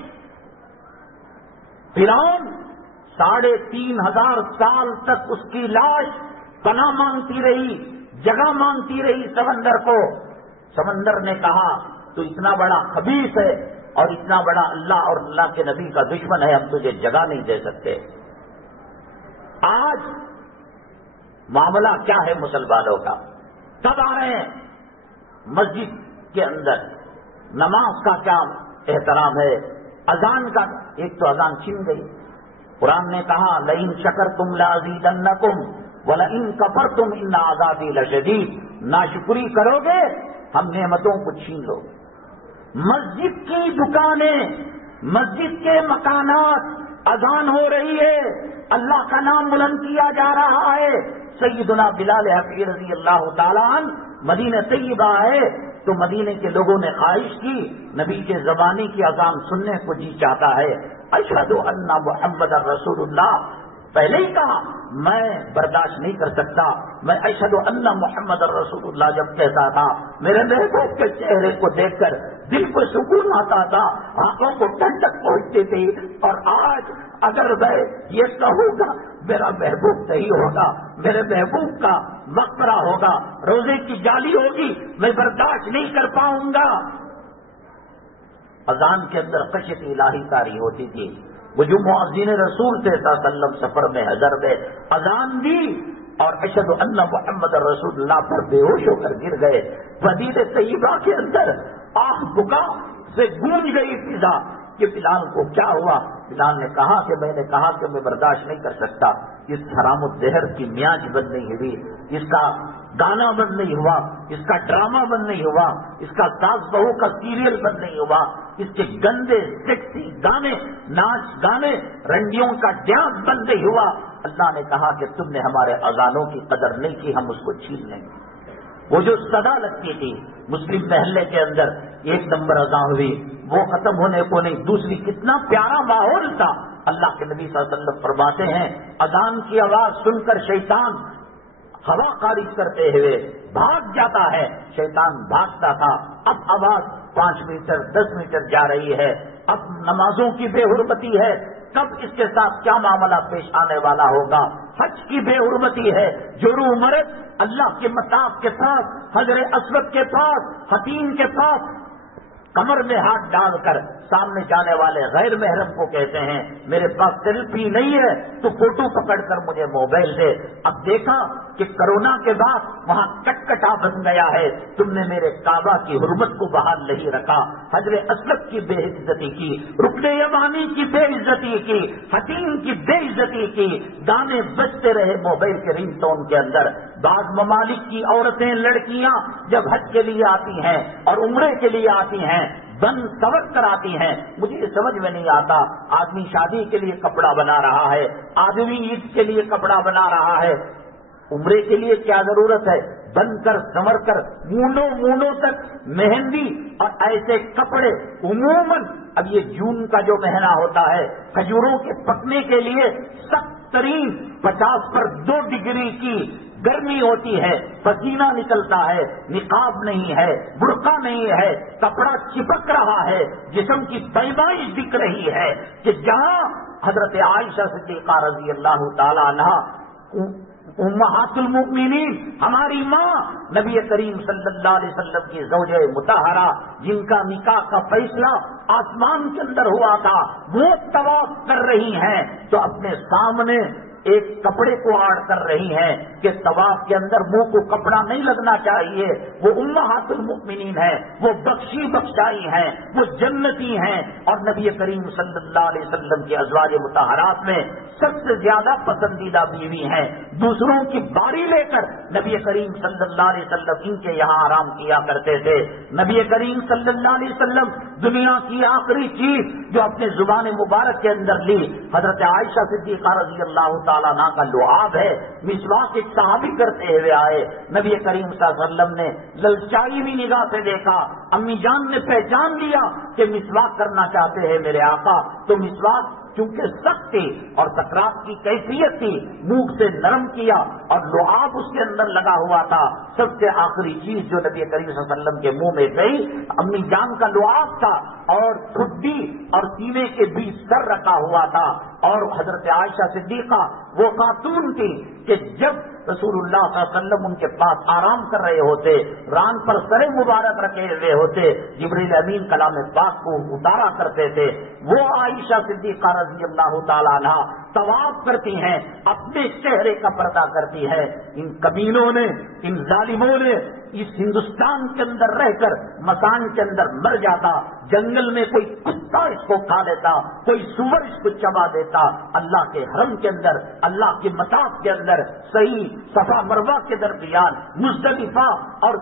فرعون 3,500 سال تک اس کی لاش پناہ مانگتی رہی، جگہ مانگتی رہی سمندر کو۔ سمندر نے کہا تو اتنا بڑا خبیث ہے اور اتنا بڑا اللہ اور اللہ کے نبی کا دشمن ہے، ہم تجھے جگہ نہیں دے سکتے۔ آج معاملہ کیا ہے مسلمانوں کا؟ کب آ رہے ہیں مسجد کے اندر؟ نماز کا کیا احترام ہے؟ اذان کا، ایک تو اذان چھن گئی۔ قرآن نے کہا لئن شکرتم لازیدنکم ولئن کفرتم ان عذابی لشدید، ناشکری کرو گے ہم نعمتوں کو چھین لو گے۔ مسجد کی دکانیں، مسجد کے مکانات، اذان ہو رہی ہے، اللہ کا نام بلند کیا جا رہا ہے۔ سیدنا بلال حبشی رضی اللہ تعالیٰ عنہ مدینہ طیبہ ہے تو مدینے کے لوگوں نے خواہش کی، نبی کے زبانی کی اذان سننے کو جی چاہتا ہے۔ اشہد ان محمد رسول اللہ، پہلے ہی کہا میں برداشت نہیں کر سکتا، میں اشہد ان محمد رسول اللہ جب کہتا تھا میرے محبوب کے چہرے کو دیکھ کر دل کو سکون آتا تھا، آنکھوں کو ٹھنڈک پہنچتی تھی، اور آج اگر میں یہ کہوں گا میرا محبوب صحیح ہوگا، میرے محبوب کا مغفرہ ہوگا، روزے کی جالی ہوگی، میں برداشت نہیں کر پاؤں گا۔ اذان کے اندر خشیت الہی طاری ہوتی تھی۔ وہ جو مؤذن رسول صلی اللہ علیہ وسلم سفر میں حضر میں اذان دی اور اشہد ان محمد رسول اللہ پر بے ہوش ہو کر گر گئے۔ مدینہ طیبہ کے اندر آہ بکا سے گونج گئی فضا کہ بلال کو کیا ہوا؟ بلال نے کہا کہ میں نے کہا کہ میں برداشت نہیں کر سکتا، اس حرام الزہر کی میاج بند نہیں ہوئی، اس کا گانا بند نہیں ہوا، اس کا ڈرامہ بند نہیں ہوا، اس کا ساس بہو کا سیریل بند نہیں ہوا، اس کے گندے سیکسی گانے، ناچ گانے، رنڈیوں کا ڈانس بند نہیں ہوا۔ اللہ نے کہا کہ تم نے ہمارے اذانوں کی قدر نہیں کی، ہم اس کو چھین لیں گے۔ وہ جو صدا لگتی تھی مسلم محلے کے اندر، 1 نمبر اذان ہوئی، وہ ختم ہونے کو نہیں، دوسری، کتنا پیارا ماحول تھا۔ اللہ کے نبی صلی اللہ علیہ وسلم فرماتے ہیں اذان کی آواز سن کر شیطان ہوا خارج کرتے ہوئے بھاگ جاتا ہے، شیطان بھاگتا تھا۔ اب آواز 5 میٹر 10 میٹر جا رہی ہے، اب نمازوں کی بے حرمتی ہے، کب اس کے ساتھ کیا معاملہ پیش آنے والا ہوگا؟ حج کی بے حرمتی ہے، جرو مرد اللہ کے مطاف کے پاس، حجر اسود کے پاس، حتیم کے پاس کمر میں ہاتھ ڈال کر سامنے جانے والے غیر محرم کو کہتے ہیں میرے پاس سیلفی نہیں ہے تو فوٹو پکڑ کر مجھے موبائل دے۔ اب دیکھا کہ کرونا کے بعد وہاں کٹکٹا بن گیا ہے، تم نے میرے کعبہ کی حرمت کو بحال نہیں رکھا، حجر اسود کی بے عزتی کی، رکن یمانی کی بے عزتی کی، حتیم کی بے عزتی کی، گانے بجتے رہے موبائل کے رنگ ٹون کے اندر۔ بعض ممالک کی عورتیں لڑکیاں جب حج کے لیے آتی ہیں اور عمرے کے لیے آتی ہیں بن سور کر آتی ہیں، مجھے یہ سمجھ میں نہیں آتا، آدمی شادی کے لیے کپڑا بنا رہا ہے، آدمی عید کے لیے کپڑا بنا رہا ہے، عمرے کے لیے کیا ضرورت ہے؟ بن کر سنور کر مونوں تک مہندی اور ایسے کپڑے۔ عموماً اب یہ جون کا جو مہینہ ہوتا ہے کھجوروں کے پکنے کے لیے سخت ترین 50 پر 2 ڈگری کی گرمی ہوتی ہے، پسینہ نکلتا ہے، نقاب نہیں ہے، برقع نہیں ہے، کپڑا چپک رہا ہے، جسم کی پیمائش دکھ رہی ہے کہ جہاں حضرت عائشہ صدیقہ رضی اللہ تعالی عنہا امہات المؤمنین ہماری ماں نبی کریم صلی اللہ علیہ وسلم کی زوجہ مطہرہ جن کا نکاح کا فیصلہ آسمان کے اندر ہوا تھا، وہ طواف کر رہی ہیں تو اپنے سامنے ایک کپڑے کو آڑ کر رہی ہیں کہ طواف کے اندر منہ کو کپڑا نہیں لگنا چاہیے۔ وہ امہات المؤمنین ہیں، وہ بخشی بخشائی ہیں، وہ جنتی ہیں، اور نبی کریم صلی اللہ علیہ وسلم کی ازواج مطہرات میں سب سے زیادہ پسندیدہ بیوی ہیں۔ دوسروں کی باری لے کر نبی کریم صلی اللہ علیہ وسلم ان کے یہاں آرام کیا کرتے تھے۔ نبی کریم صلی اللہ علیہ وسلم دنیا کی آخری چیز جو اپنے زبان مبارک کے اندر لی حضرت عائشہ صدیقہ رضی اللہ تعالیٰ عنہ کا لعاب ہے۔ مسواک ایک صحابی کرتے ہوئے آئے، نبی کریم صلی اللہ علیہ وسلم نے للچائی بھی نگاہ سے دیکھا، امی جان نے پہچان لیا کہ مسواک کرنا چاہتے ہیں میرے آقا، تو مسواک چونکہ سخت تھی اور سکرات کی کیفیت تھی، منہ سے نرم کیا اور لعاب اس کے اندر لگا ہوا تھا۔ سب سے آخری چیز جو نبی کریم صلی اللہ علیہ وسلم کے منہ میں گئی امی جان کا لعاب تھا، اور ٹھڈی اور سینے کے بیچ سر رکھا ہوا تھا، اور حضرت عائشہ صدیقہ وہ خاتون تھی کہ جب رسول اللہ صلی اللہ علیہ وسلم ان کے پاس آرام کر رہے ہوتے، ران پر سر مبارک رکھے ہوئے ہوتے، جبریل امین کلام پاک کو اتارا کرتے تھے، وہ عائشہ صدیقہ رضی اللہ تعالیٰ عنہ طواف کرتی ہیں، اپنے چہرے کا پردہ کرتی ہے۔ ان کمینوں نے، ان ظالموں نے اس ہندوستان کے اندر رہ کر مسان کے اندر مر جاتا، جنگل میں کوئی کتا اس کو کھا لیتا، کوئی سور اس کو چبا دیتا، اللہ کے حرم کے اندر، اللہ کے مطاف کے اندر، صحیح صفا مروہ کے درمیان، مزدلفہ اور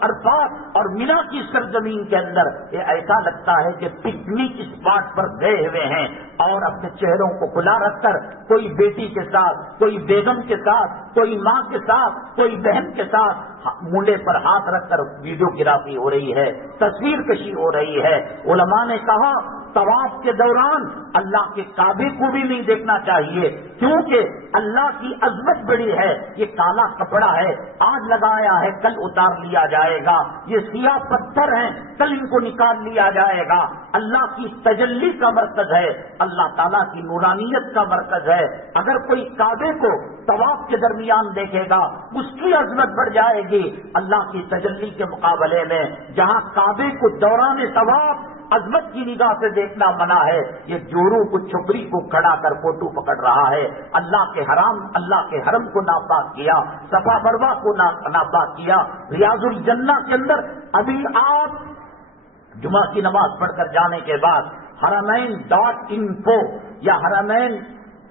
عرفات اور مینا کی سرزمین کے اندر یہ ایسا لگتا ہے کہ پکنک اسپاٹ پر گئے ہوئے ہیں، اور اپنے چہروں کو کھلا رکھ کر کوئی بیٹی کے ساتھ، کوئی بیگم کے ساتھ، کوئی ماں کے ساتھ، کوئی بہن کے ساتھ مونڈے پر ہاتھ رکھ کر ویڈیو گرافی ہو رہی ہے، تصویر کشی ہو رہی ہے۔ علماء نے کہا طواف کے دوران اللہ کے کعبے کو بھی نہیں دیکھنا چاہیے، کیونکہ اللہ کی عظمت بڑی ہے، یہ کالا کپڑا ہے، آج لگایا ہے کل اتار لیا جائے گا، یہ سیاہ پتھر ہیں کل ان کو نکال لیا جائے گا، اللہ کی تجلی کا مرکز ہے، اللہ تعالیٰ کی نورانیت کا مرکز ہے۔ اگر کوئی کعبے کو طواف کے درمیان دیکھے گا اس کی عظمت بڑھ جائے گی اللہ کی تجلی کے مقابلے میں، جہاں کعبے کو دوران طواف عظمت کی نگاہ سے دیکھنا منع ہے، یہ جورو کو چھپری کو کھڑا کر فوٹو پکڑ رہا ہے، اللہ کے حرم کو ناپاک کیا، صفا مروہ کو ناپاک کیا۔ ریاض الجنہ کے اندر ابھی آپ جمعہ کی نماز پڑھ کر جانے کے بعد حرمین.info یا حرمین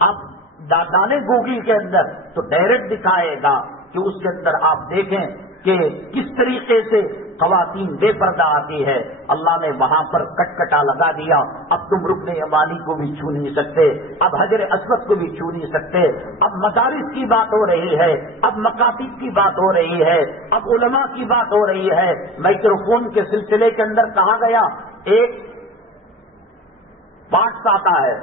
آپ ڈالیں گوگل کے اندر تو ڈائریکٹ دکھائے گا کہ اس کے اندر آپ دیکھیں کہ کس طریقے سے خواتین بے پردہ آتی ہے. اللہ نے وہاں پر کٹکٹا لگا دیا. اب تم رکن یمانی کو بھی چھو نہیں سکتے, اب حجر اسود کو بھی چھو نہیں سکتے. اب مدارس کی بات ہو رہی ہے, اب مکاتب کی بات ہو رہی ہے, اب علماء کی بات ہو رہی ہے. مائکروفون کے سلسلے کے اندر کہا گیا ایک پارٹس آتا ہے,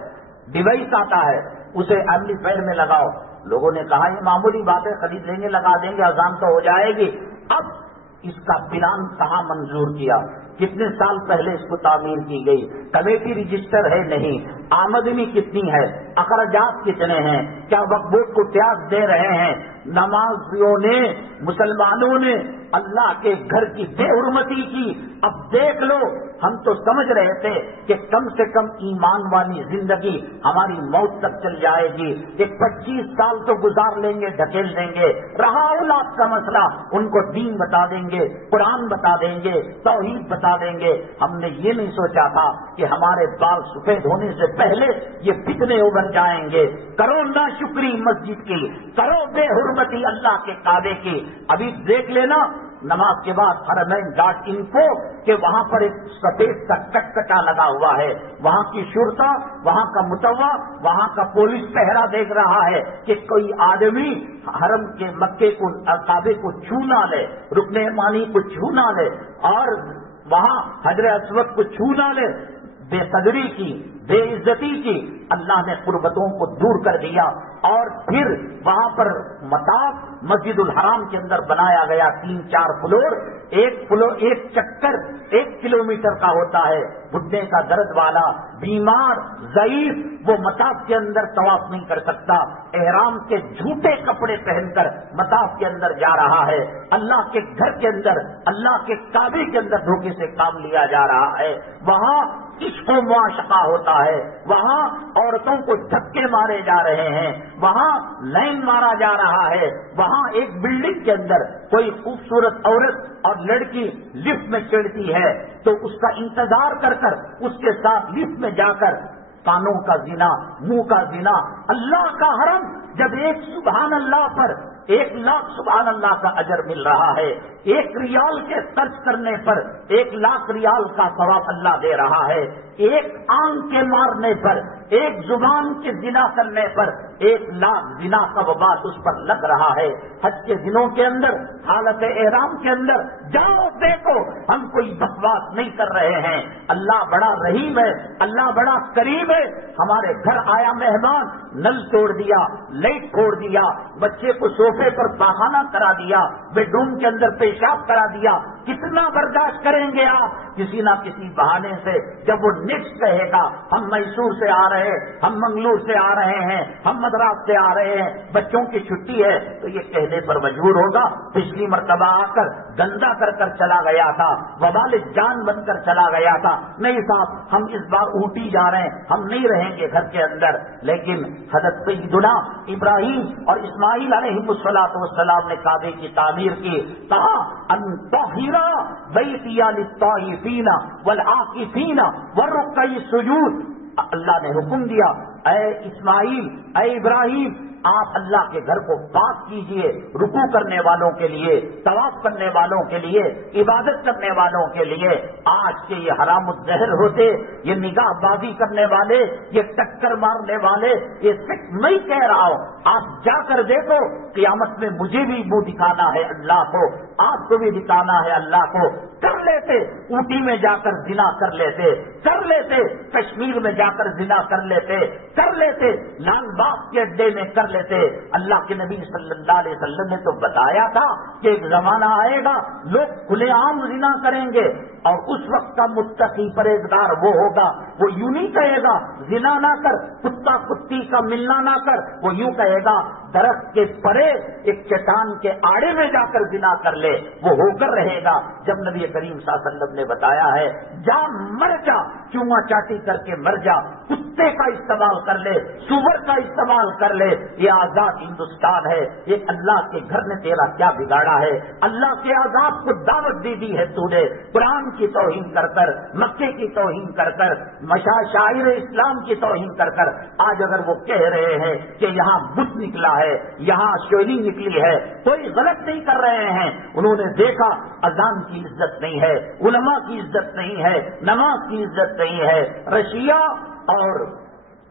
ڈیوائس آتا ہے, اسے ایمپلیفائر میں لگاؤ. لوگوں نے کہا یہ معمولی بات ہے, خرید لیں گے, لگا دیں گے, اذان تو ہو جائے گی. اب اس کا پلان کہاں منظور کیا, کتنے سال پہلے اس کو تعمیر کی گئی, کمیٹی رجسٹر ہے نہیں, آمدنی کتنی ہے, اخراجات کتنے ہیں, کیا وقف بورڈ کو ٹیکس دے رہے ہیں. نمازیوں نے, مسلمانوں نے اللہ کے گھر کی بے حرمتی کی. اب دیکھ لو, ہم تو سمجھ رہے تھے کہ کم سے کم ایمان والی زندگی ہماری موت تک چل جائے گی, کہ 25 سال تو گزار لیں گے, ڈھکیل دیں گے. رہا اولاد کا مسئلہ, ان کو دین بتا دیں گے, قرآن بتا دیں گے, توحید بتا دیں گے. ہم نے یہ نہیں سوچا تھا کہ ہمارے بال سفید ہونے سے پہلے یہ فتنے ابھر جائیں گے. کرو ناشکری مسجد کی, کرو بے حرمتی اللہ کے کعبے کی. ابھی دیکھ لینا نماز کے بعد حرمین.info کہ وہاں پر ایک سفید کا کٹکٹا لگا ہوا ہے. وہاں کی شرطا, وہاں کا متوا, وہاں کا پولیس پہرا دیکھ رہا ہے کہ کوئی آدمی حرم کے مکے کو, کعبے کو چھو نہ لے, رکن یمانی کو چھو نہ لے, اور وہاں حجر اسود کو چھو نہ لے. بے قدری کی, بے عزتی کی. اللہ نے قربتوں کو دور کر دیا. اور پھر وہاں پر مطاف مسجد الحرام کے اندر بنایا گیا 3-4 فلور. ایک چکر 1 کلومیٹر کا ہوتا ہے. گھٹنے کا درد والا, بیمار, ضعیف, وہ مطاف کے اندر طواف نہیں کر سکتا. احرام کے جھوٹے کپڑے پہن کر مطاف کے اندر جا رہا ہے. اللہ کے گھر کے اندر, اللہ کے کعبے کے اندر دھوکے سے کام لیا جا رہا ہے. وہاں عشق و معاشقہ ہوتا ہے. وہاں عورتوں کو دھکے مارے جا رہے ہیں. وہاں لائن مارا جا رہا ہے. وہاں ایک بلڈنگ کے اندر کوئی خوبصورت عورت اور لڑکی لفٹ میں چڑھتی ہے تو اس کا انتظار کر کر اس کے ساتھ لفٹ میں جا کر کانوں کا زنا, منہ کا زنا. اللہ کا حرم جب ایک سبحان اللہ پر 1 لاکھ سبحان اللہ کا اجر مل رہا ہے, 1 ریال کے خرچ کرنے پر 1 لاکھ ریال کا ثواب اللہ دے رہا ہے. 1 آنکھ کے مارنے پر, 1 زبان کے زنا کرنے پر 1 لاکھ زنا کا وبال اس پر لگ رہا ہے. حج کے دنوں کے اندر, حالت احرام کے اندر جاؤ دیکھو, ہم کوئی بکواس نہیں کر رہے ہیں. اللہ بڑا رحیم ہے, اللہ بڑا کریم ہے. ہمارے گھر آیا مہمان, نل توڑ دیا, لائٹ چھوڑ دیا, بچے کو صوفے پر پاخانہ کرا دیا, بیڈ روم کے اندر پیشاب کرا دیا. کتنا برداشت کریں گے آپ؟ کسی نہ کسی بہانے سے جب وہ نیکسٹ کہے گا ہم میسور سے آ رہے ہیں, ہم منگلور سے آ رہے ہیں, ہم مدراس سے آ رہے ہیں, بچوں کی چھٹی ہے, تو یہ کہنے پر مجبور ہوگا. پچھلی مرتبہ آ کر گندا کر چلا گیا تھا, وبال جان بن کر چلا گیا تھا. نہیں صاحب, ہم اس بار اوٹی جا رہے ہیں, ہم نہیں رہیں گے گھر کے اندر. لیکن حضرت سیدنا ابراہیم اور اسماعیل علیہ السلام نے کعبے کی تعمیر کی. کہا ان طہرا بیتی للطائفین والعاکفین والرکع السجود. اللہ نے حکم دیا, اے اسماعیل, اے ابراہیم, آپ اللہ کے گھر کو پاک کیجئے رکوع کرنے والوں کے لیے, طواف کرنے والوں کے لیے, عبادت کرنے والوں کے لیے. آج کے یہ حرام الظہر ہوتے, یہ نگاہ بازی کرنے والے, یہ ٹکر مارنے والے, یہ صرف میں کہہ رہا ہوں, آپ جا کر دیکھو. قیامت میں مجھے بھی منہ دکھانا ہے اللہ کو, آپ کو بھی دکھانا ہے اللہ کو. کر لیتے, اوٹی میں جا کر زنا کر لیتے, کر لیتے کشمیر میں جا کر زنا کر لیتے, کر لیتے لال باغ کے اڈے میں کر لیتے. اللہ کے نبی صلی اللہ علیہ وسلم نے تو بتایا تھا کہ ایک زمانہ آئے گا لوگ کھلے عام زنا کریں گے, اور اس وقت کا متقی پرہیزگار وہ ہوگا, وہ یوں نہیں کہے گا زنا نہ کر, کتا کتی کا ملنا نہ کر, وہ یوں کہے گا درخت کے پرے ایک چٹان کے آڑے میں جا کر زنا کر لے, وہ ہو کر رہے گا. جب نبی کریم صلی اللہ علیہ وسلم نے بتایا ہے جا مر جا, چوما چاٹی کر کے مر جا، کتے کا استعمال کر لے، سور کا استعمال کر لے، یہ آزاد ہندوستان ہے، یہ اللہ کے گھر نے تیرا کیا بگاڑا ہے؟ اللہ کے عذاب کو دعوت دی ہے تو نے، قرآن کی توہین کر کر، مکے کی توہین کر کر، شاعر اسلام کی توہین کر کر، آج اگر وہ کہہ رہے ہیں کہ یہاں بت نکلا ہے، یہاں شولی نکلی ہے، کوئی غلط نہیں کر رہے ہیں، انہوں نے دیکھا اذان کی عزت نہیں ہے، علماء کی عزت نہیں ہے، نماز کی عزت نہیں ہے۔ رشیا اور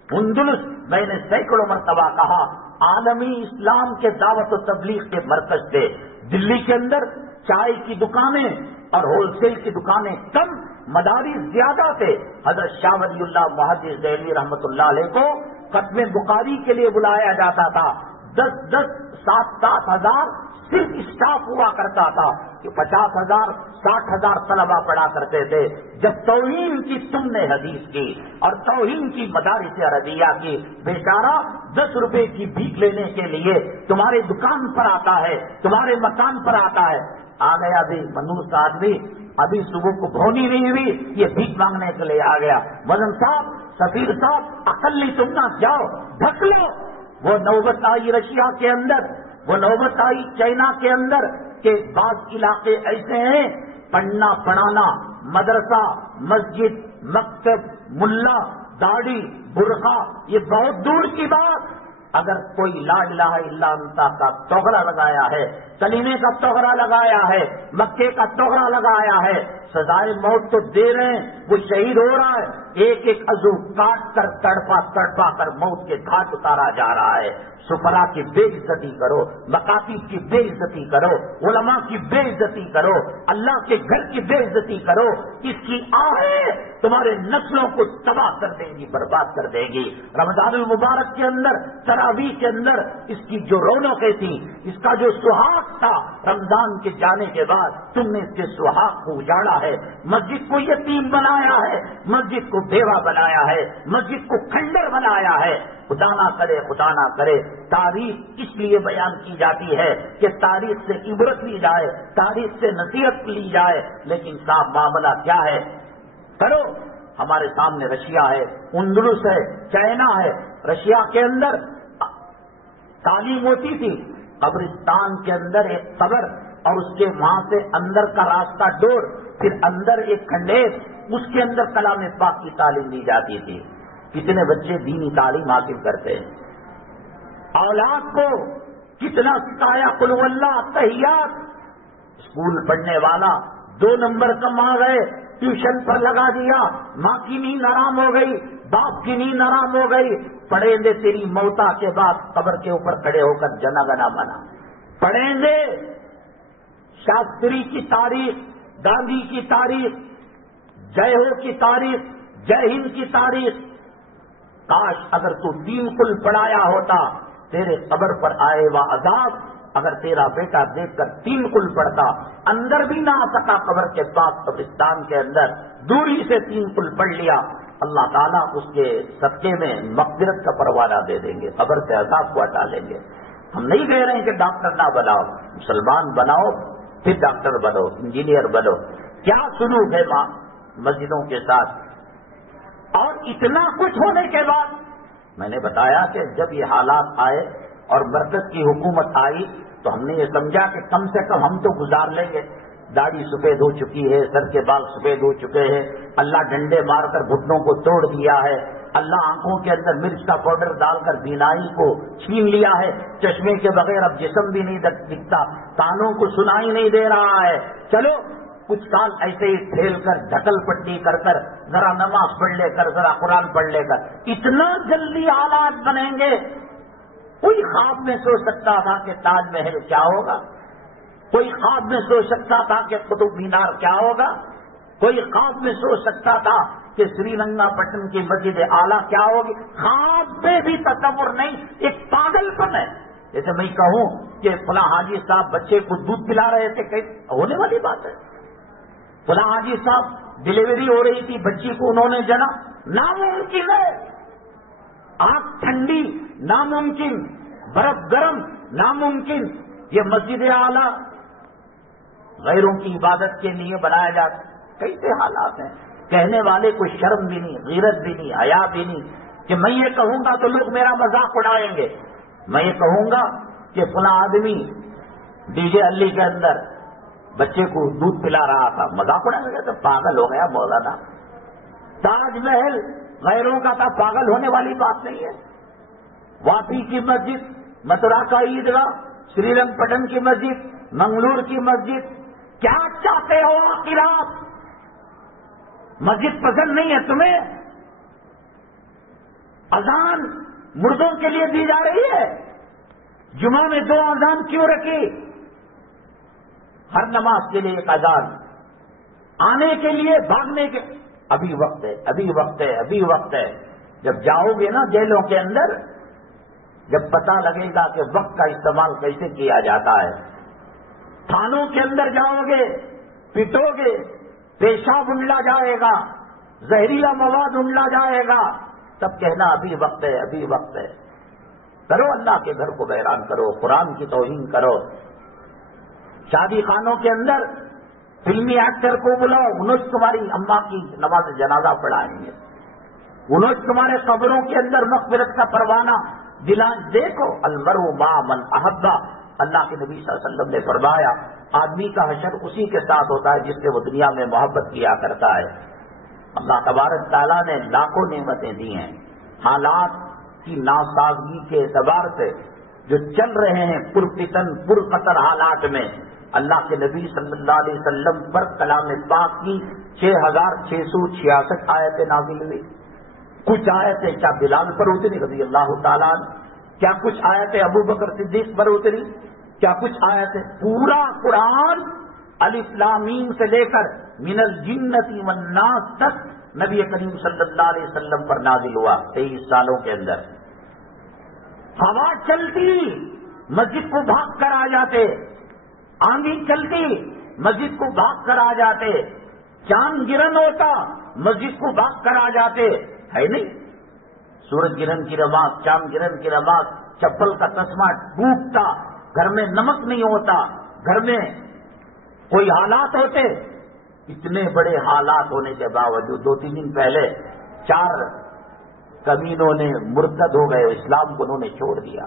اندلس، میں نے سینکڑوں مرتبہ کہا، عالمی اسلام کے دعوت و تبلیغ کے مرکز تھے۔ دلی کے اندر چائے کی دکانیں اور ہول سیل کی دکانیں کم، مدارس زیادہ تھے۔ حضرت شاہ ولی اللہ محدث دہلوی رحمۃ اللہ علیہ کو ختم بخاری کے لیے بلایا جاتا تھا، 10 7 ہزار صرف اسٹاف ہوا کرتا تھا کہ 50,000 60,000 طلبہ پڑھا کرتے تھے۔ جب توہین کی تم نے حدیث کی اور توہین کی مدارس عربیہ کی، بیچارہ 10 روپے کی بھیک لینے کے لیے تمہارے دکان پر آتا ہے، تمہارے مکان پر آتا ہے، آ گیا بھی منوس آدمی، ابھی صبح کو بھونی نہیں ہوئی، یہ بھیک مانگنے کے لیے آ گیا۔ وزن صاحب، سفیر صاحب، اقلی تم نہ جاؤ، ڈھک لو۔ وہ نوبت آئی رشیا کے اندر، وہ نوبت آئی چائنا کے اندر کہ بعض علاقے ایسے ہیں، پڑھنا پڑھانا، مدرسہ، مسجد، مکتب، ملا، داڑھی، برقع، یہ بہت دور کی بات۔ اگر کوئی لا الہ الا انت کا توغرا لگایا ہے، کلیمے کا توغرا لگایا ہے، مکے کا توغرا لگایا ہے، سزائے موت تو دے رہے ہیں، وہ شہید ہو رہا ہے، ایک ایک عضو کاٹ کر تڑپا کر موت کے گھاٹ اتارا جا رہا ہے۔ سفرا کی بے عزتی کرو، مکاتب کی بے عزتی کرو، علماء کی بے عزتی کرو، اللہ کے گھر کی بے عزتی کرو، اس کی آہیں تمہارے نسلوں کو تباہ کر دے گی، برباد کر دے گی۔ رمضان المبارک کے اندر، تراویح کے اندر اس کی جو رونقیں تھیں، اس کا جو سہاگ تھا، رمضان کے جانے کے بعد تم نے اس کے سہاگ کو اجاڑا ہے، مسجد کو یتیم بنایا ہے، مسجد کو بیوہ بنایا ہے، مسجد کو کھنڈر بنایا ہے۔ خدا نہ کرے، خدا نہ کرے، تاریخ اس لیے بیان کی جاتی ہے کہ تاریخ سے عبرت لی جائے، تاریخ سے نصیحت لی جائے، لیکن صاحب معاملہ کیا ہے؟ کرو، ہمارے سامنے رشیا ہے، اندلس ہے، چائنا ہے۔ رشیا کے اندر تعلیم ہوتی تھی، قبرستان کے اندر ایک قبر اور اس کے وہاں سے اندر کا راستہ ڈور، پھر اندر ایک کھنڈیر، اس کے اندر کلام پاک کی تعلیم دی جاتی تھی۔ کتنے بچے دینی تعلیم حاصل کرتے ہیں، اولاد کو کتنا سکھایا، قل هو اللہ، تحیات۔ اسکول پڑھنے والا 2 نمبر کم آ گئے، ٹیوشن پر لگا دیا، ماں کی نیند آرام ہو گئی، باپ کی نیند آرام ہو گئی، پڑھیں گے تیری موتا کے بعد قبر کے اوپر کھڑے ہو کر جنا گنا بنا، پڑھیں گے شاستری کی تاریخ، گاندھی کی تاریخ، جے ہو کی تاریخ، جے ہند کی تاریخ۔ کاش اگر تو 3 کل پڑھایا ہوتا، تیرے قبر پر آئے وہ عذاب، اگر تیرا بیٹا دیکھ کر 3 کل پڑھتا، اندر بھی نہ آ سکا قبر کے پاس، قبرستان کے اندر دوری سے 3 کل پڑھ لیا، اللہ تعالیٰ اس کے صدقے میں مغفرت کا پروانہ دے دیں گے، قبر سے عذاب کو ہٹا لیں گے۔ ہم نہیں کہہ رہے ہیں کہ ڈاکٹر نہ بناؤ، مسلمان بناؤ، پھر ڈاکٹر بنو، انجینئر بنو۔ کیا سلوک ہے مسجدوں کے ساتھ؟ اور اتنا کچھ ہونے کے بعد میں نے بتایا کہ جب یہ حالات آئے اور مرکز کی حکومت آئی تو ہم نے یہ سمجھا کہ کم سے کم ہم تو گزار لیں گے، داڑھی سفید ہو چکی ہے، سر کے بال سفید ہو چکے ہیں، اللہ ڈنڈے مار کر گھٹنوں کو توڑ دیا ہے، اللہ آنکھوں کے اندر مرچ کا پاؤڈر ڈال کر بینائی کو چھین لیا ہے، چشمے کے بغیر اب جسم بھی نہیں دکھتا، کانوں کو سنائی نہیں دے رہا ہے، چلو کچھ سال ایسے ہی پھیل کر ڈھکل پٹی کر ذرا نماز پڑھ لے کر، ذرا قرآن پڑھ لے کر، اتنا جلدی حالات بنیں گے؟ کوئی خواب میں سوچ سکتا تھا کہ تاج محل کیا ہوگا؟ کوئی خواب میں سوچ سکتا تھا کہ قطب مینار کیا ہوگا؟ کوئی خواب میں سوچ سکتا تھا کہ سری رنگا پٹن کی مسجد اعلیٰ کیا ہوگی؟ خواب میں بھی تصور نہیں، ایک پاگل پن ہے۔ جیسے میں کہوں کہ فلاں حاجی صاحب بچے کو دودھ پلا رہے تھے، کہیں ہونے والی بات ہے؟ فلاں حاجی صاحب ڈلیوری ہو رہی تھی، بچی کو انہوں نے جنا، ناممکن ہے۔ آگ ٹھنڈی ناممکن، برف گرم ناممکن۔ یہ مسجد اعلیٰ غیروں کی عبادت کے لیے بنایا جاتا، کیسے حالات ہیں؟ کہنے والے کو شرم بھی نہیں، غیرت بھی نہیں، حیا بھی نہیں کہ میں یہ کہوں گا تو لوگ میرا مذاق اڑائیں گے. میں یہ کہوں گا کہ فلاں آدمی ڈی جے علی کے اندر بچے کو دودھ پلا رہا تھا، مذاق اڑائیں گے تو پاگل ہو گیا مولانا. تاج محل غیروں کا تھا، پاگل ہونے والی بات نہیں ہے. واپی کی مسجد، متھرا کا عیدگاہ، سری رنگ پٹن کی مسجد، منگلور کی مسجد، کیا چاہتے ہو آخر آپ؟ مسجد پسند نہیں ہے تمہیں؟ اذان مردوں کے لیے دی جا رہی ہے، جمعہ میں 2 اذان کیوں رکھی؟ ہر نماز کے لیے ایک اذان، آنے کے لیے بھاگنے کے. ابھی وقت ہے، ابھی وقت ہے، ابھی وقت ہے. جب جاؤ گے نا جیلوں کے اندر، جب پتہ لگے گا کہ وقت کا استعمال کیسے کیا جاتا ہے. تھانوں کے اندر جاؤ گے، پٹو گے، پیشاب انڈلا جائے گا، زہریلا مواد انڈلا جائے گا، تب کہنا ابھی وقت ہے، ابھی وقت ہے. کرو اللہ کے گھر کو ویران کرو، قرآن کی توہین کرو. شادی خانوں کے اندر فلمی ایکٹر کو بلاؤ، انہوں تمہاری اماں کی نماز جنازہ پڑھائیں گے، انہوں تمہارے قبروں کے اندر مغفرت کا پروانہ دلان. دیکھو المرء مع من احبا، اللہ کے نبی صلی اللہ علیہ وسلم نے فرمایا آدمی کا حشر اسی کے ساتھ ہوتا ہے جس سے وہ دنیا میں محبت کیا کرتا ہے. اللہ تبارک تعالیٰ نے لاکھوں نعمتیں دی ہیں. حالات کی ناسازگی کے اعتبار سے جو چل رہے ہیں پرفتن پرقطر حالات میں، اللہ کے نبی صلی اللہ علیہ وسلم پر کلام پاک کی 6666 آیتیں نازل ہوئی. کچھ آیتیں کیا بلال پر اتری رضی اللہ تعالیٰ عنہ، کیا کچھ آیتیں ابو بکر صدیق پر اتری، کیا کچھ آیتیں. پورا قرآن الف لام میم سے لے کر من الجنۃ والناس تک نبی کریم صلی اللہ علیہ وسلم پر نازل ہوا 23 سالوں کے اندر. ہوا چلتی مسجد کو بھاگ کر آ جاتے، آندھی چلتی مسجد کو بھاگ کر آ جاتے، چاند گرہن ہوتا مسجد کو بھاگ کر آ جاتے. ہے نہیں؟ سورج گرہن کی نماز، چاند گرہن کی نماز، چپل کا تسمہ ڈوبتا، گھر میں نمک نہیں ہوتا، گھر میں کوئی حالات ہوتے. اتنے بڑے حالات ہونے کے باوجود 2-3 دن پہلے 4 کمینوں نے مرتد ہو گئے، اسلام کو انہوں نے چھوڑ دیا.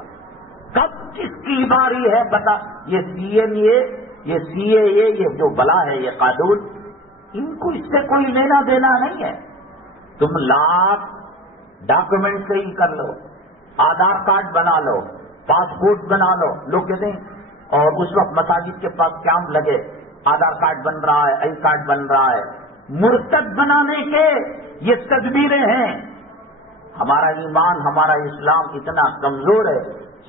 کب کس کی باری ہے بتا؟ یہ سی اے اے یہ جو بلا ہے، یہ قانون، ان کو اس سے کوئی لینا دینا نہیں ہے. تم لاکھ ڈاکومنٹ صحیح کر لو، آدھار کارڈ بنا لو، پاسپورٹ بنا لو. لوگ کہتے ہیں، اور اس وقت مساجد کے پاس کیمپ لگے، آدھار کارڈ بن رہا ہے، آئی کارڈ بن رہا ہے. مرتد بنانے کے یہ تدبیریں ہیں. ہمارا ایمان، ہمارا اسلام اتنا کمزور ہے.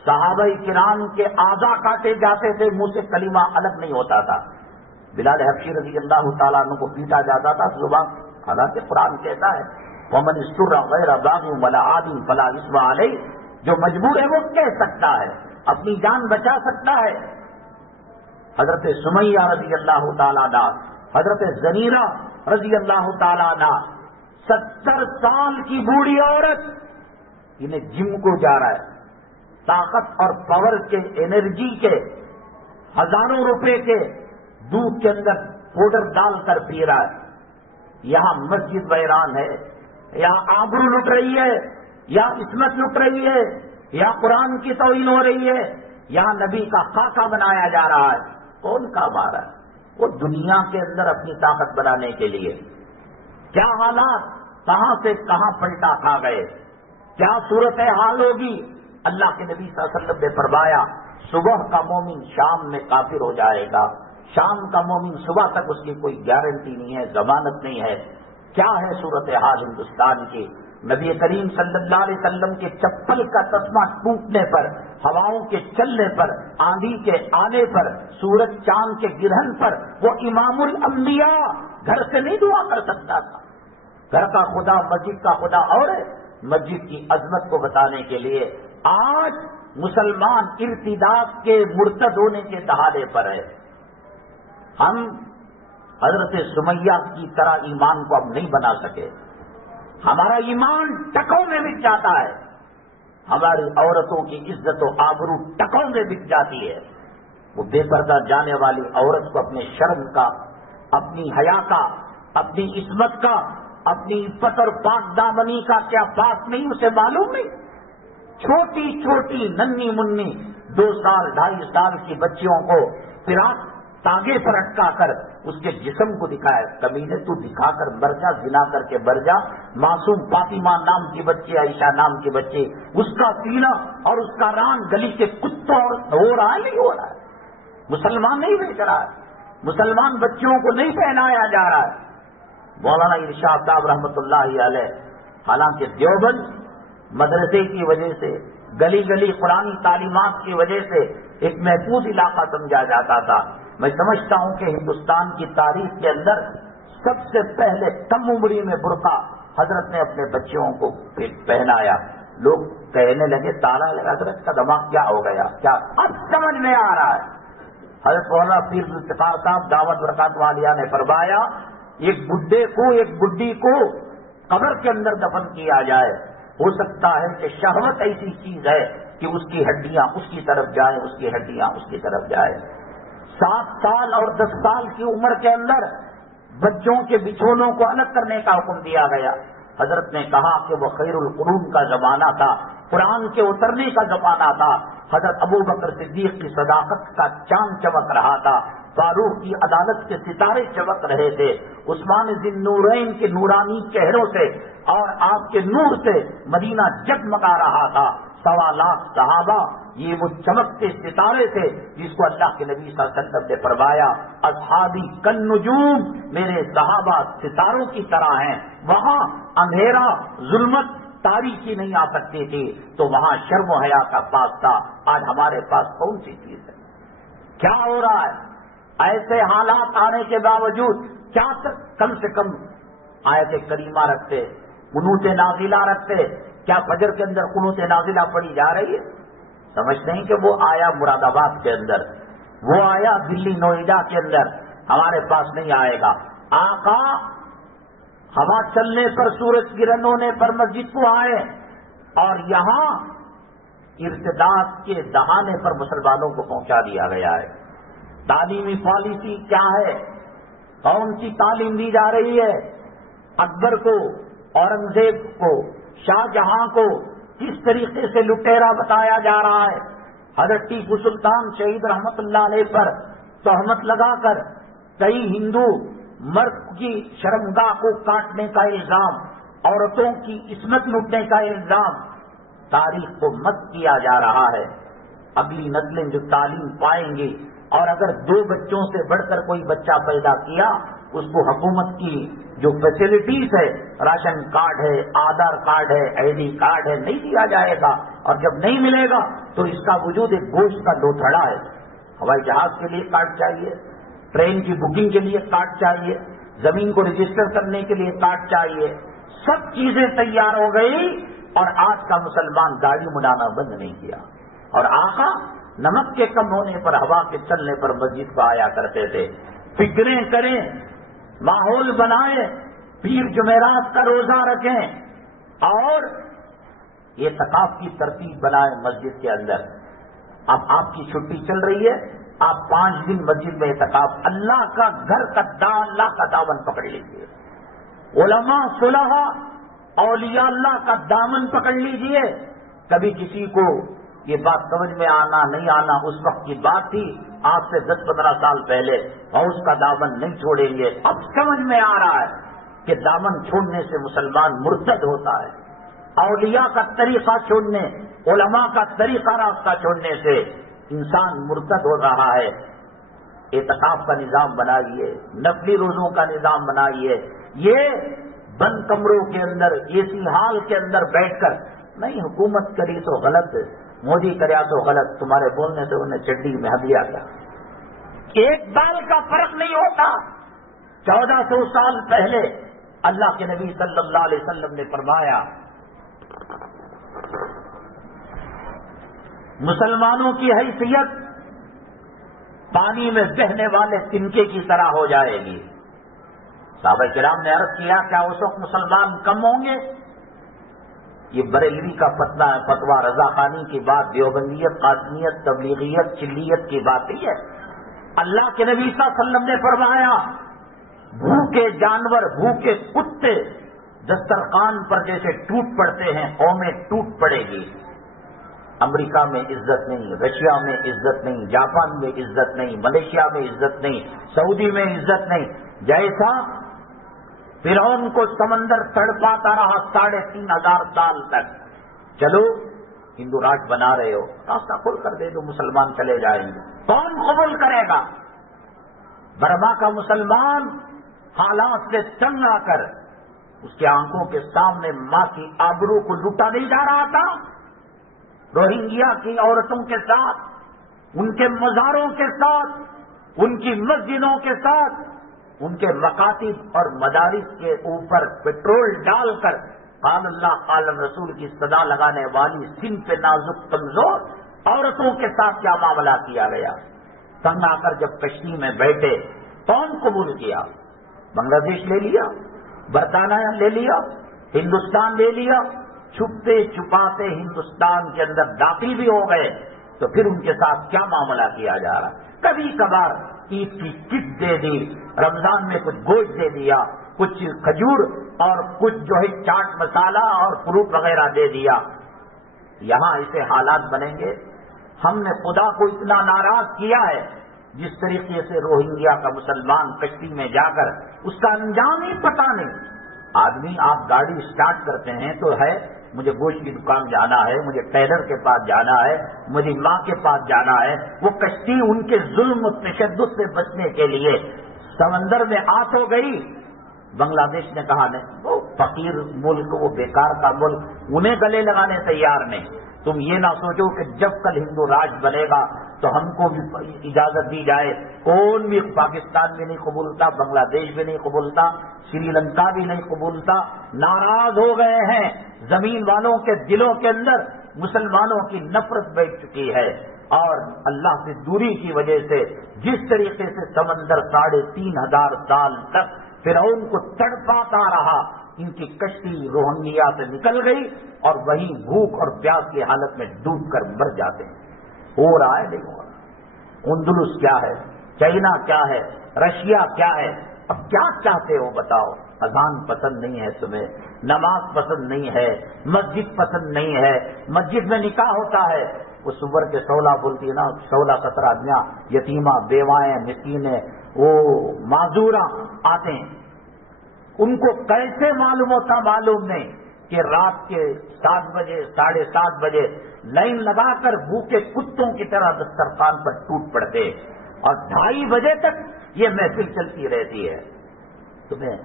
صحابہ کرام کے اعضا کاٹے جاتے تھے، منہ سے کلمہ الگ نہیں ہوتا تھا. بلال حبشی رضی اللہ تعالیٰ عنہ کو پیٹا جاتا تھا زبان. حالانکہ قرآن کہتا ہے وَمَنِ اسْتُرَّ غَيْرَ بَاغٍ وَلَا عَادٍ فَلَا إِثْمَ عَلَيْهِ، جو مجبور ہے وہ کہہ سکتا ہے، اپنی جان بچا سکتا ہے. حضرت سمیہ رضی اللہ تعالیٰ عنہ، حضرت زنیرہ رضی اللہ تعالیٰ عنہ، 70 سال کی بوڑھی عورت، انہیں جم کو جا رہا ہے، طاقت اور پاور کے، انرجی کے، ہزاروں روپے کے دودھ کے اندر پاؤڈر ڈال کر پی رہا ہے. یہاں مسجد ویران ہے، یہاں آبرو لٹ رہی ہے، یا عصمت لٹ رہی ہے، یا قرآن کی توہین ہو رہی ہے، یہاں نبی کا خاکہ بنایا جا رہا ہے. کون کام آ رہا ہے؟ وہ دنیا کے اندر اپنی طاقت بنانے کے لیے. کیا حالات کہاں سے کہاں پلٹا کھا گئے، کیا صورتحال ہوگی. اللہ کے نبی صلی اللہ علیہ وسلم نے فرمایا صبح کا مومن شام میں کافر ہو جائے گا، شام کا مومن صبح تک اس کی کوئی گارنٹی نہیں ہے، ضمانت نہیں ہے. کیا ہے صورتحال ہندوستان کی؟ نبی کریم صلی اللہ علیہ وسلم کے چپل کا تسمہ ٹوٹنے پر، ہواؤں کے چلنے پر، آندھی کے آنے پر، سورج چاند کے گرہن پر وہ امام الانبیاء گھر سے نہیں دعا کر سکتا تھا. گھر کا خدا، مسجد کا خدا اور ہے. مسجد کی عظمت کو بتانے کے لیے آج مسلمان ارتداد کے مرتد ہونے کے دہانے پر ہے. ہم حضرت سمیہ کی طرح ایمان کو اب نہیں بنا سکے. ہمارا ایمان ٹکوں میں بک جاتا ہے، ہماری عورتوں کی عزت و آبرو ٹکوں میں بک جاتی ہے. وہ بے پردہ جانے والی عورت کو اپنے شرم کا، اپنی حیا کا، اپنی عصمت کا اپنی عفت اور پاک دامنی کا کیا پاک نہیں اسے معلوم نہیں؟ چھوٹی چھوٹی ننھی منی 2 سال 2.5 سال کی بچیوں کو فراق تاگے پر اٹکا کر اس کے جسم کو دکھایا، کمینے تو دکھا کر مر جا، زنا کر کے مر جا۔ معصوم فاطمہ نام کی بچی، عائشہ نام کی بچی، اس کا سینہ اور اس کا ران گلی کے کتوں اور ہو رہا ہے نہیں ہو رہا ہے؟ مسلمان نہیں بیچ رہا ہے، مسلمان بچیوں کو نہیں پہنایا جا رہا ہے۔ مولانا ارشاد صاحب رحمۃ اللہ علیہ، حالانکہ دیوبند مدرسے کی وجہ سے، گلی گلی قرآنی تعلیمات کی وجہ سے ایک محفوظ علاقہ سمجھا جاتا تھا۔ میں سمجھتا ہوں کہ ہندوستان کی تاریخ کے اندر سب سے پہلے کم عمری میں برقع حضرت نے اپنے بچوں کو پہنایا۔ لوگ کہنے لگے تالا لگا، حضرت کا دماغ کیا ہو گیا؟ کیا اب سمجھ میں آ رہا ہے؟ حضرت مولانا پیر ذوالفقار صاحب دعوت برکات والیہ نے فرمایا، ایک بڈھے کو ایک بڈھی کو قبر کے اندر دفن کیا جائے، ہو سکتا ہے کہ شہوت ایسی چیز ہے کہ اس کی ہڈیاں اس کی طرف جائیں، اس کی ہڈیاں اس کی طرف جائیں۔ 7 سال اور 10 سال کی عمر کے اندر بچوں کے بچھونوں کو الگ کرنے کا حکم دیا گیا۔ حضرت نے کہا کہ وہ خیر القرون کا زمانہ تھا، قرآن کے اترنے کا زمانہ تھا۔ حضرت ابو بکر صدیق کی صداقت کا چاند چمک رہا تھا، فاروق کی عدالت کے ستارے چمک رہے تھے، عثمان ذی النورین کے نورانی چہروں سے اور آپ کے نور سے مدینہ جگمگا رہا تھا۔ 1.25 لاکھ صحابہ، یہ وہ چمکتے ستارے تھے جس کو اللہ کے نبی صلی اللہ علیہ وسلم نے فرمایا، اصحابی کالنجوم، میرے صحابہ ستاروں کی طرح ہیں۔ وہاں اندھیرا، ظلمت، تاریکی نہیں آ سکتی تھی، تو وہاں شرم و حیا کا پاس تھا۔ آج ہمارے پاس کون سی چیز ہے؟ کیا ہو رہا ہے؟ ایسے حالات آنے کے باوجود کیا کم سے کم آیت کریمہ رکھتے، قنوت نازلہ رکھتے؟ کیا فجر کے اندر قنوت نازلہ پڑھی جا رہی ہے؟ سمجھتے ہیں کہ وہ آیا مراد آباد کے اندر، وہ آیا دلی نوئیڈا کے اندر، ہمارے پاس نہیں آئے گا۔ آقا ہوا چلنے پر، سورج گرہن ہونے پر مسجد کو آئے، اور یہاں ارتداد کے دہانے پر مسلمانوں کو پہنچا دیا گیا ہے۔ تعلیمی پالیسی کیا ہے؟ کون سی تعلیم دی جا رہی ہے؟ اکبر کو، اورنگزیب کو، شاہ جہاں کو کس طریقے سے لٹیرا بتایا جا رہا ہے؟ حضرت ٹیپو سلطان شہید رحمت اللہ علیہ پر تہمت لگا کر کئی ہندو مرد کی شرمگاہ کو کاٹنے کا الزام، عورتوں کی عصمت لوٹنے کا الزام، تاریخ کو مت کیا جا رہا ہے۔ اگلی نسلیں جو تعلیم پائیں گی، اور اگر 2 بچوں سے بڑھ کر کوئی بچہ پیدا کیا، اس کو حکومت کی جو فیسلٹیز ہے، راشن کارڈ ہے، آدھار کارڈ ہے، ID کارڈ ہے، نہیں دیا جائے گا، اور جب نہیں ملے گا تو اس کا وجود ایک گوشت کا لوتھڑا ہے۔ ہوائی جہاز کے لیے کارڈ چاہیے، ٹرین کی بکنگ کے لیے کارڈ چاہیے، زمین کو رجسٹر کرنے کے لیے کارڈ چاہیے، سب چیزیں تیار ہو گئی، اور آج کا مسلمان گاڑی منانا بند نہیں کیا۔ اور آقا نمک کے کم ہونے پر، ہوا کے چلنے پر مسجد کو آیا کرتے تھے۔ فکریں کریں، ماحول بنائیں، پیر جمعرات کا روزہ رکھیں، اور یہ اعتکاف کی ترتیب بنائیں مسجد کے اندر۔ اب آپ کی چھٹی چل رہی ہے، آپ 5 دن مسجد میں اعتکاف، اللہ کا گھر کا اللہ کا دامن پکڑ لیجیے، علماء صلحاء اولیاء اللہ کا دامن پکڑ لیجیے۔ کبھی کسی کو یہ بات سمجھ میں آنا نہیں آنا اس وقت کی بات تھی، آج سے 10-15 سال پہلے، اور اس کا دامن نہیں چھوڑیں گے۔ اب سمجھ میں آ رہا ہے کہ دامن چھوڑنے سے مسلمان مرتد ہوتا ہے، اولیاء کا طریقہ چھوڑنے، علماء کا طریقہ راستہ چھوڑنے سے انسان مرتد ہو رہا ہے۔ اعتکاف کا نظام بنائیے، نفلی روزوں کا نظام بنائیے۔ یہ بند کمروں کے اندر، اسی حال کے اندر بیٹھ کر نہیں، حکومت کری تو غلط، مودی کریا تو غلط، تمہارے بولنے سے انہیں چڈی میں ہدیہ کیا، ایک بال کا فرق نہیں ہوتا۔ 1400 سال پہلے اللہ کے نبی صلی اللہ علیہ وسلم نے فرمایا، مسلمانوں کی حیثیت پانی میں بہنے والے تنکے کی طرح ہو جائے گی۔ صحابہ کرام نے عرض کیا، کیا اس وقت مسلمان کم ہوں گے؟ یہ بریلوی کا فتویٰ، رضا خانی کی بات، دیوبندیت، قاسمیت، تبلیغیت، چلیت کی بات نہیں ہے۔ اللہ کے نبی صلی اللہ علیہ وسلم نے فرمایا، بھوکے جانور، بھوکے کتے دسترخوان پر جیسے ٹوٹ پڑتے ہیں قومیں ٹوٹ پڑے گی. امریکہ میں عزت نہیں، رشیا میں عزت نہیں، جاپان میں عزت نہیں، ملیشیا میں عزت نہیں، سعودی میں عزت نہیں. جیسا فرعون کو سمندر تڑپاتا رہا 3500 سال تک. چلو ہندو راج بنا رہے ہو، راستہ کھول کر دے دو، مسلمان چلے جائیں گے. کون قبول کرے گا؟ برما کا مسلمان حالات سے تنگ آ کر اس کے آنکھوں کے سامنے ماں کی آبرو کو لوٹا نہیں جا رہا تھا. روہنگیا کی عورتوں کے ساتھ، ان کے مزاروں کے ساتھ، ان کی مسجدوں کے ساتھ، ان کے مکاتب اور مدارس کے اوپر پیٹرول ڈال کر قال اللہ قال رسول کی صدا لگانے والی سن پہ نازک کمزور عورتوں کے ساتھ کیا معاملہ کیا گیا. تنگ آ کر جب کشتی میں بیٹھے کون قبول کیا؟ بنگلہ دیش لے لیا، برطانیہ لے لیا، ہندوستان لے لیا. چھپتے چھپاتے ہندوستان کے اندر داخل بھی ہو گئے تو پھر ان کے ساتھ کیا معاملہ کیا جا رہا؟ کبھی کبھار عید کی کٹ دے دی، رمضان میں کچھ گوشت دے دیا، کچھ کھجور اور کچھ جو ہے چاٹ مسالہ اور فروٹ وغیرہ دے دیا. یہاں ایسے حالات بنیں گے؟ ہم نے خدا کو اتنا ناراض کیا ہے. جس طریقے سے روہنگیا کا مسلمان کشتی میں جا کر اس کا انجام ہی پتہ نہیں. آدمی آپ گاڑی اسٹارٹ کرتے ہیں تو ہے مجھے گوشت کی دکان جانا ہے، مجھے ٹیلر کے پاس جانا ہے، مجھے ماں کے پاس جانا ہے. وہ کشتی ان کے ظلم و تشدد سے بچنے کے لیے سمندر میں آت ہو گئی. بنگلہ دیش نے کہا نہیں، وہ فقیر ملک، وہ بیکار کا ملک، انہیں گلے لگانے تیار نہیں. تم یہ نہ سوچو کہ جب کل ہندو راج بنے گا تو ہم کو بھی اجازت دی جائے. کون بھی پاکستان بھی نہیں قبولتا، بنگلہ دیش بھی نہیں قبولتا، سری لنکا بھی نہیں قبولتا. ناراض ہو گئے ہیں. زمین والوں کے دلوں کے اندر مسلمانوں کی نفرت بیٹھ چکی ہے اور اللہ سے دوری کی وجہ سے جس طریقے سے سمندر 3500 سال تک فرعون کو تڑپاتا رہا، ان کی کشتی روہنگیا سے نکل گئی اور وہیں بھوک اور پیاس کی حالت میں ڈوب کر مر جاتے ہیں. ہو رہا ہے نہیں ہو رہا؟ اندلس کیا ہے، چائنا کیا ہے، رشیا کیا ہے؟ اب کیا چاہتے ہو بتاؤ؟ اذان پسند نہیں ہے تمہیں، نماز پسند نہیں ہے، مسجد پسند نہیں ہے. مسجد میں نکاح ہوتا ہے، وہ صبر کے 16 بولتی ہے نا، 16-17 آدمیاں یتیمہ بیوائیں مسکینیں وہ معذوراں آتے ہیں. ان کو کیسے معلوم ہوتا؟ معلوم نہیں کہ رات کے 7 بجے 7:30 بجے لائن لگا کر بھوکے کتوں کی طرح دسترخوان پر ٹوٹ پڑتے اور 2:30 بجے تک یہ محفل چلتی رہتی ہے. تمہیں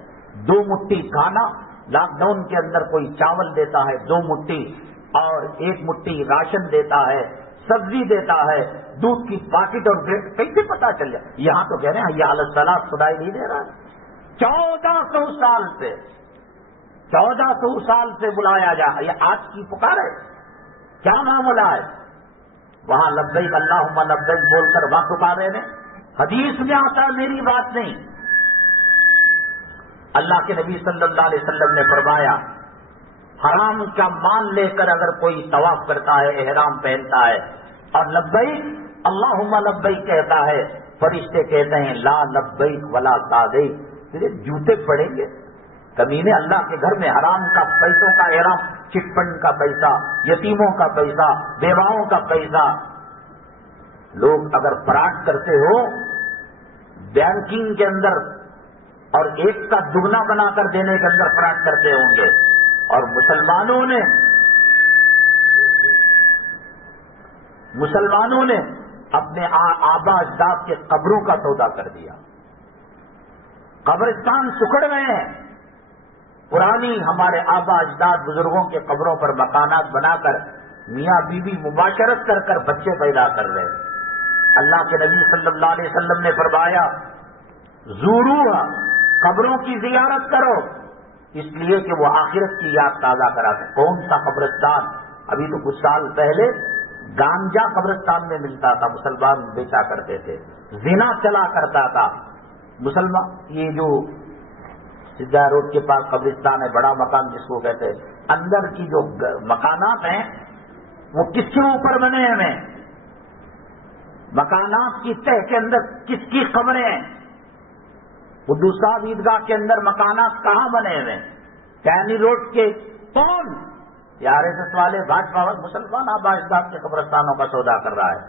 2 مٹھی کھانا، لاک ڈاؤن کے اندر کوئی چاول دیتا ہے 2 مٹھی اور 1 مٹھی راشن دیتا ہے، سبزی دیتا ہے، دودھ کی پاکٹ اور بریڈ. کیسے پتا چل جائے؟ یہاں تو کہہ رہے ہیں حی علی الصلاۃ، خدائی نہیں دے رہا. 1400 سال سے بلایا جا، یہ آج کی پکار ہے؟ کیا معاملہ ہے؟ وہاں لبیک اللہم لبیک بول کر وہاں پکارے نے. حدیث میں آتا ہے، میری بات نہیں. اللہ کے نبی صلی اللہ علیہ وسلم نے فرمایا حرام کا مال لے کر اگر کوئی طواف کرتا ہے، احرام پہنتا ہے اور لبیک اللہم لبیک کہتا ہے، فرشتے کہتے ہیں لا لبیک ولا سعدیک، تیرے جوتے پڑیں گے. کمینے اللہ کے گھر میں حرام کا پیسوں کا احرام، چٹ فنڈ کا پیسہ، یتیموں کا پیسہ، بیواؤں کا پیسہ. لوگ اگر فراڈ کرتے ہو بینکنگ کے اندر اور 1 کا دگنا بنا کر دینے کے اندر فراڈ کرتے ہوں گے. اور مسلمانوں نے اپنے آبا اجداد کے قبروں کا سودا کر دیا. قبرستان سکڑ گئے ہیں. پرانی ہمارے آبا اجداد بزرگوں کے قبروں پر مکانات بنا کر میاں بیوی مباشرت کر کر بچے پیدا کر رہے ہیں. اللہ کے نبی صلی اللہ علیہ وسلم نے فرمایا زوروہا، قبروں کی زیارت کرو، اس لیے کہ وہ آخرت کی یاد تازہ کراتے. کون سا قبرستان؟ ابھی تو کچھ سال پہلے گانجا قبرستان میں ملتا تھا، مسلمان بیچا کرتے تھے. زنا چلا کرتا تھا. مسلمان یہ جو سدھا روڈ کے پاس قبرستان ہے، بڑا مکان جس کو کہتے ہیں، اندر کی جو مکانات ہیں وہ کس کے اوپر بنے ہوئے؟ مکانات کی تہ کے اندر کس کی قبریں ہیں؟ قدوس صاحب عیدگاہ کے اندر مکانات کہاں بنے ہوئے؟ کینی روڈ کے کون؟ آر ایس ایس والے بھاجپا والے مسلمان آبائشگاہ کے قبرستانوں کا سودا کر رہا ہے.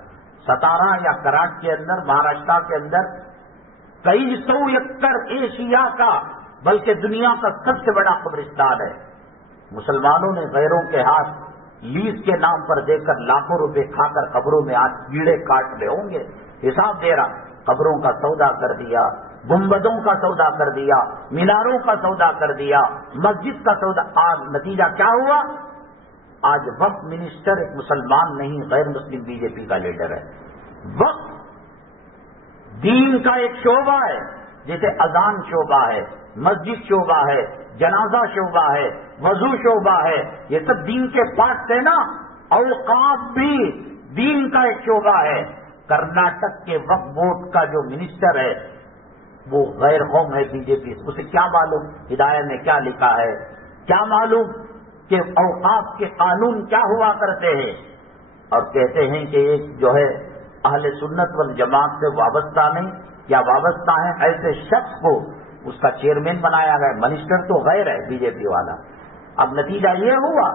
ستارہ یا کراٹ کے اندر مہاراشٹر کے اندر کئی 100 ایکڑ ایشیا کا بلکہ دنیا کا سب سے بڑا قبرستان ہے. مسلمانوں نے غیروں کے ہاتھ لیز کے نام پر دے کر لاکھوں روپے کھا کر قبروں میں آج کیڑے کاٹ رہے ہوں گے. حساب دے رہا. قبروں کا سودا کر دیا, گنبدوں کا سودا کر دیا, میناروں کا سودا کر دیا, مسجد کا سودا. آج نتیجہ کیا ہوا؟ آج وقف منسٹر ایک مسلمان نہیں غیر مسلم بی جے پی کا لیڈر ہے. وقف دین کا ایک شعبہ ہے, جیسے اذان شعبہ ہے, مسجد شعبہ ہے, جنازہ شعبہ ہے, وضو شعبہ ہے, یہ سب دین کے پارٹس ہیں نا. اوقاف بھی دین کا ایک شعبہ ہے. کرناٹک کے وقف بورڈ کا جو منسٹر ہے وہ غیر قوم ہے بی جے پی. اسے کیا معلوم ہدایت میں کیا لکھا ہے؟ کیا معلوم کہ اوقاف کے قانون کیا ہوا کرتے ہیں؟ اور کہتے ہیں کہ ایک جو ہے اہل سنت والجماعت سے وابستہ نہیں یا وابستہ ہے ایسے شخص کو اس کا چیئرمین بنایا گیا. منسٹر تو غیر ہے بی جے پی والا. اب نتیجہ یہ ہوا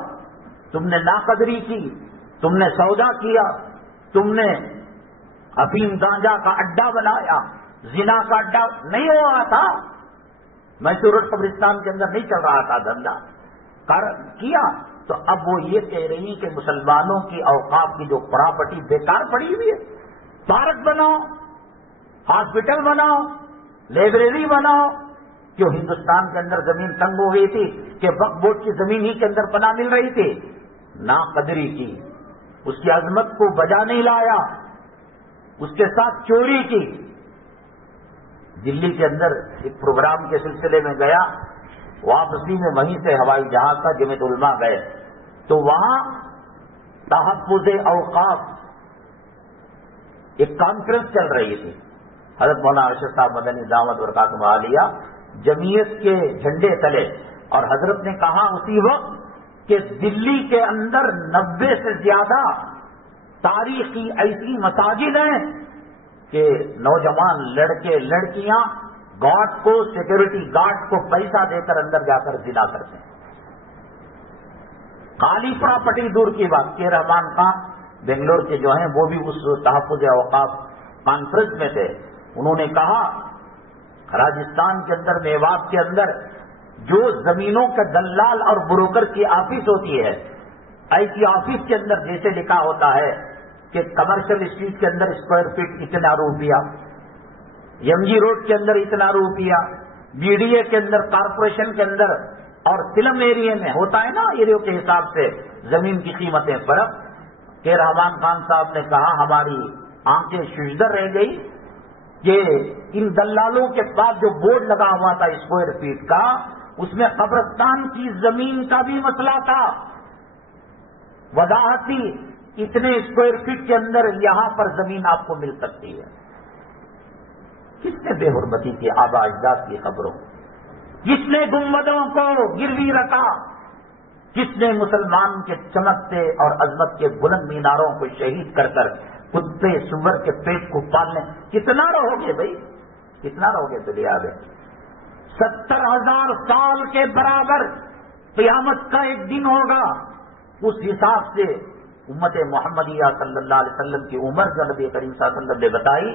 تم نے ناقدری کی, تم نے سودا کیا, تم نے افیم گانجا کا اڈا بنایا, زنا کا اڈا نہیں ہو رہا تھا. میسور روڈ قبرستان کے اندر نہیں چل رہا تھا دھندا کیا. تو اب وہ یہ کہہ رہی کہ مسلمانوں کی اوقاف کی جو پراپرٹی بیکار پڑی ہوئی ہے, پارک بناؤ, ہاسپٹل بناؤ, لائبریری بناؤ. کیوں ہندوستان کے اندر زمین تنگ ہو گئی تھی کہ وقف بورڈ کی زمین ہی کے اندر پناہ مل رہی تھی. ناقدری کی, اس کی عظمت کو بجا نہیں لایا, اس کے ساتھ چوری کی. دلی کے اندر ایک پروگرام کے سلسلے میں گیا, واپسی میں وہیں سے ہوائی جہاز کا جمعیت علماء گئے تو وہاں تحفظ اوقاف ایک کانفرنس چل رہی تھی. حضرت مولانا ارشد صاحب مدنی دعوت برکاتہ عالیہ جمعیت کے جھنڈے تلے, اور حضرت نے کہا اسی وقت کہ دلی کے اندر 90 سے زیادہ تاریخی ایسی مساجد ہیں کہ نوجوان لڑکے لڑکیاں گارڈ کو, سیکورٹی گارڈ کو پیسہ دے کر اندر جا کر زنا کرتے ہیں. خالی پراپرٹی دور کی بات. کے رحمان خان بنگلور کے جو ہیں وہ بھی اس تحفظ اوقاف کانفرنس میں تھے. انہوں نے کہا راجستھان کے اندر, میوات کے اندر جو زمینوں کا دلال اور بروکر کی آفس ہوتی ہے, ایسی آفس کے اندر جیسے لکھا ہوتا ہے کہ کمرشل اسٹریٹ کے اندر اسکوائر فٹ اتنا روپیہ, ایم جی روڈ کے اندر اتنا روپیہ, بی ڈی اے کے اندر, کارپوریشن کے اندر اور سلم ایریے میں ہوتا ہے نا ایریوں کے حساب سے زمین کی قیمتیں فرق. کہ رحمان خان صاحب نے کہا ہماری آنکھیں ششدر رہ گئی کہ ان دلالوں کے پاس جو بورڈ لگا ہوا تھا اسکوائر فیٹ کا, اس میں قبرستان کی زمین کا بھی مسئلہ تھا. وضاحتی اتنے اسکوائر فٹ کے اندر یہاں پر زمین آپ کو مل سکتی ہے. کس نے بے حرمتی کی آبا اجداد کی خبروں, کس نے گنبدوں کو گروی رکھا, کس نے مسلمان کے چمکتے اور عظمت کے بلند میناروں کو شہید کر کر کتے سور کے پیٹ کو پالنے. کتنا رہو گے بھائی, کتنا رہو گے دنیا میں؟ 70,000 سال کے برابر قیامت کا ایک دن ہوگا. اس حساب سے امت محمدیہ صلی اللہ علیہ وسلم کی عمر جو نبی کریم صلی اللہ علیہ وسلم نے بتائی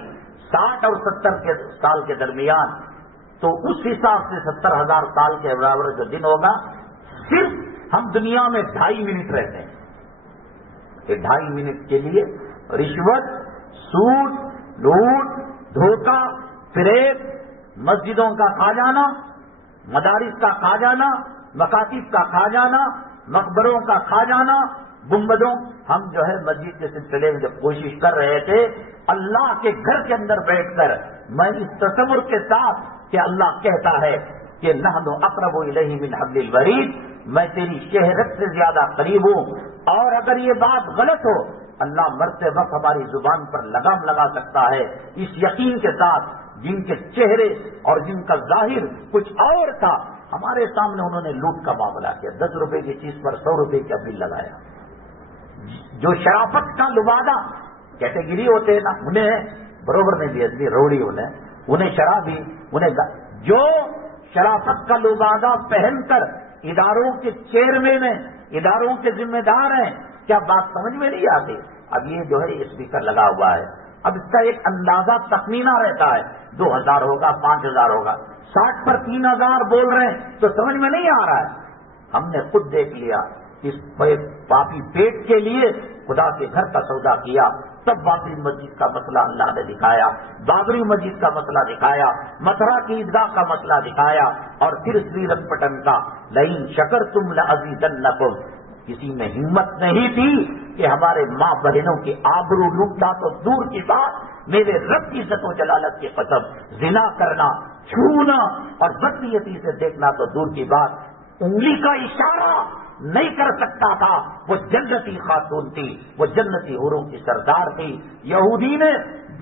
60 اور 70 سال کے درمیان, تو اس حساب سے 70,000 سال کے برابر جو دن ہوگا, صرف ہم دنیا میں 2.5 منٹ رہتے ہیں. کہ 2.5 منٹ کے لیے رشوت, سود, لوٹ, دھوکہ, فریب, مسجدوں کا کھا جانا, مدارس کا کھا جانا, مکاتب کا کھا جانا, مقبروں کا کھا جانا, گنبدوں. ہم جو ہے مسجد کے سلسلے میں جب کوشش کر رہے تھے اللہ کے گھر کے اندر بیٹھ کر, میں اس تصور کے ساتھ کہ اللہ کہتا ہے کہ نحن اقرب الیہ من حبل الورید, میں تیری شہرت سے زیادہ قریب ہوں. اور اگر یہ بات غلط ہو, اللہ مرتے وقت ہماری زبان پر لگام لگا سکتا ہے, اس یقین کے ساتھ جن کے چہرے اور جن کا ظاہر کچھ اور تھا, ہمارے سامنے انہوں نے لوٹ کا معاملہ کیا. 10 روپے کی چیز پر 100 روپے کا بل لگایا. جو شرافت کا لبادہ کیٹیگری ہوتے ہیں نا, انہیں بروبر نہیں دیا دی روڑی, انہیں شرابی, انہیں جو شرافت کا لبادہ پہن کر اداروں کے چیئرمین ہیں، اداروں کے ذمہ دار ہیں، کیا بات سمجھ میں نہیں آتی؟ اب یہ جو ہے اسپیکر لگا ہوا ہے، اب اس کا ایک اندازہ تخمینہ رہتا ہے، 2000 ہوگا، 5000 ہوگا، 60 پر 3000 بول رہے ہیں تو سمجھ میں نہیں آ رہا ہے۔ ہم نے خود دیکھ لیا، اس پاپی پیٹ کے لیے خدا کے گھر کا سودا کیا، تب بابری مسجد کا مسئلہ اللہ نے دکھایا، بابری مسجد کا مسئلہ دکھایا، متھرا کی عیدگاہ کا مسئلہ دکھایا، اور پھر سری رنگ پٹن کا لئن شکرتم لازیدنکم۔ کسی میں ہمت نہیں تھی کہ ہمارے ماں بہنوں کی آبرو لوٹنا تو دور کی بات، میرے رب کی عزت و جلالت کی قسم، زنا کرنا، چھونا اور بدنیتی سے دیکھنا تو دور کی بات، انگلی کا اشارہ نہیں کر سکتا تھا۔ وہ جنتی خاتون تھی، وہ جنتی حوروں کی سردار تھی۔ یہودی نے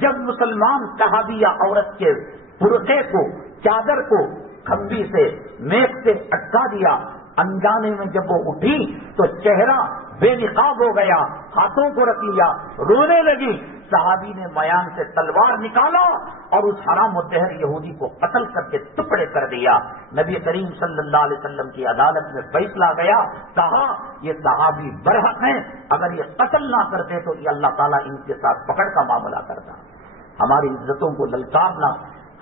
جب مسلمان صحابیہ عورت کے برقعے کو، چادر کو کھمبی سے، میخ سے اٹکا دیا، انجانے میں جب وہ اٹھی تو چہرہ بے نقاب ہو گیا، ہاتھوں کو رکھ لیا، رونے لگی۔ صحابی نے میان سے تلوار نکالا اور اس حرام الدہر یہودی کو قتل کر کے ٹکڑے کر دیا۔ نبی کریم صلی اللہ علیہ وسلم کی عدالت میں فیصلہ گیا، کہا یہ صحابی برحق ہیں، اگر یہ قتل نہ کرتے تو یہ اللہ تعالیٰ ان کے ساتھ پکڑ کا معاملہ کرتا۔ ہماری عزتوں کو للکارنا،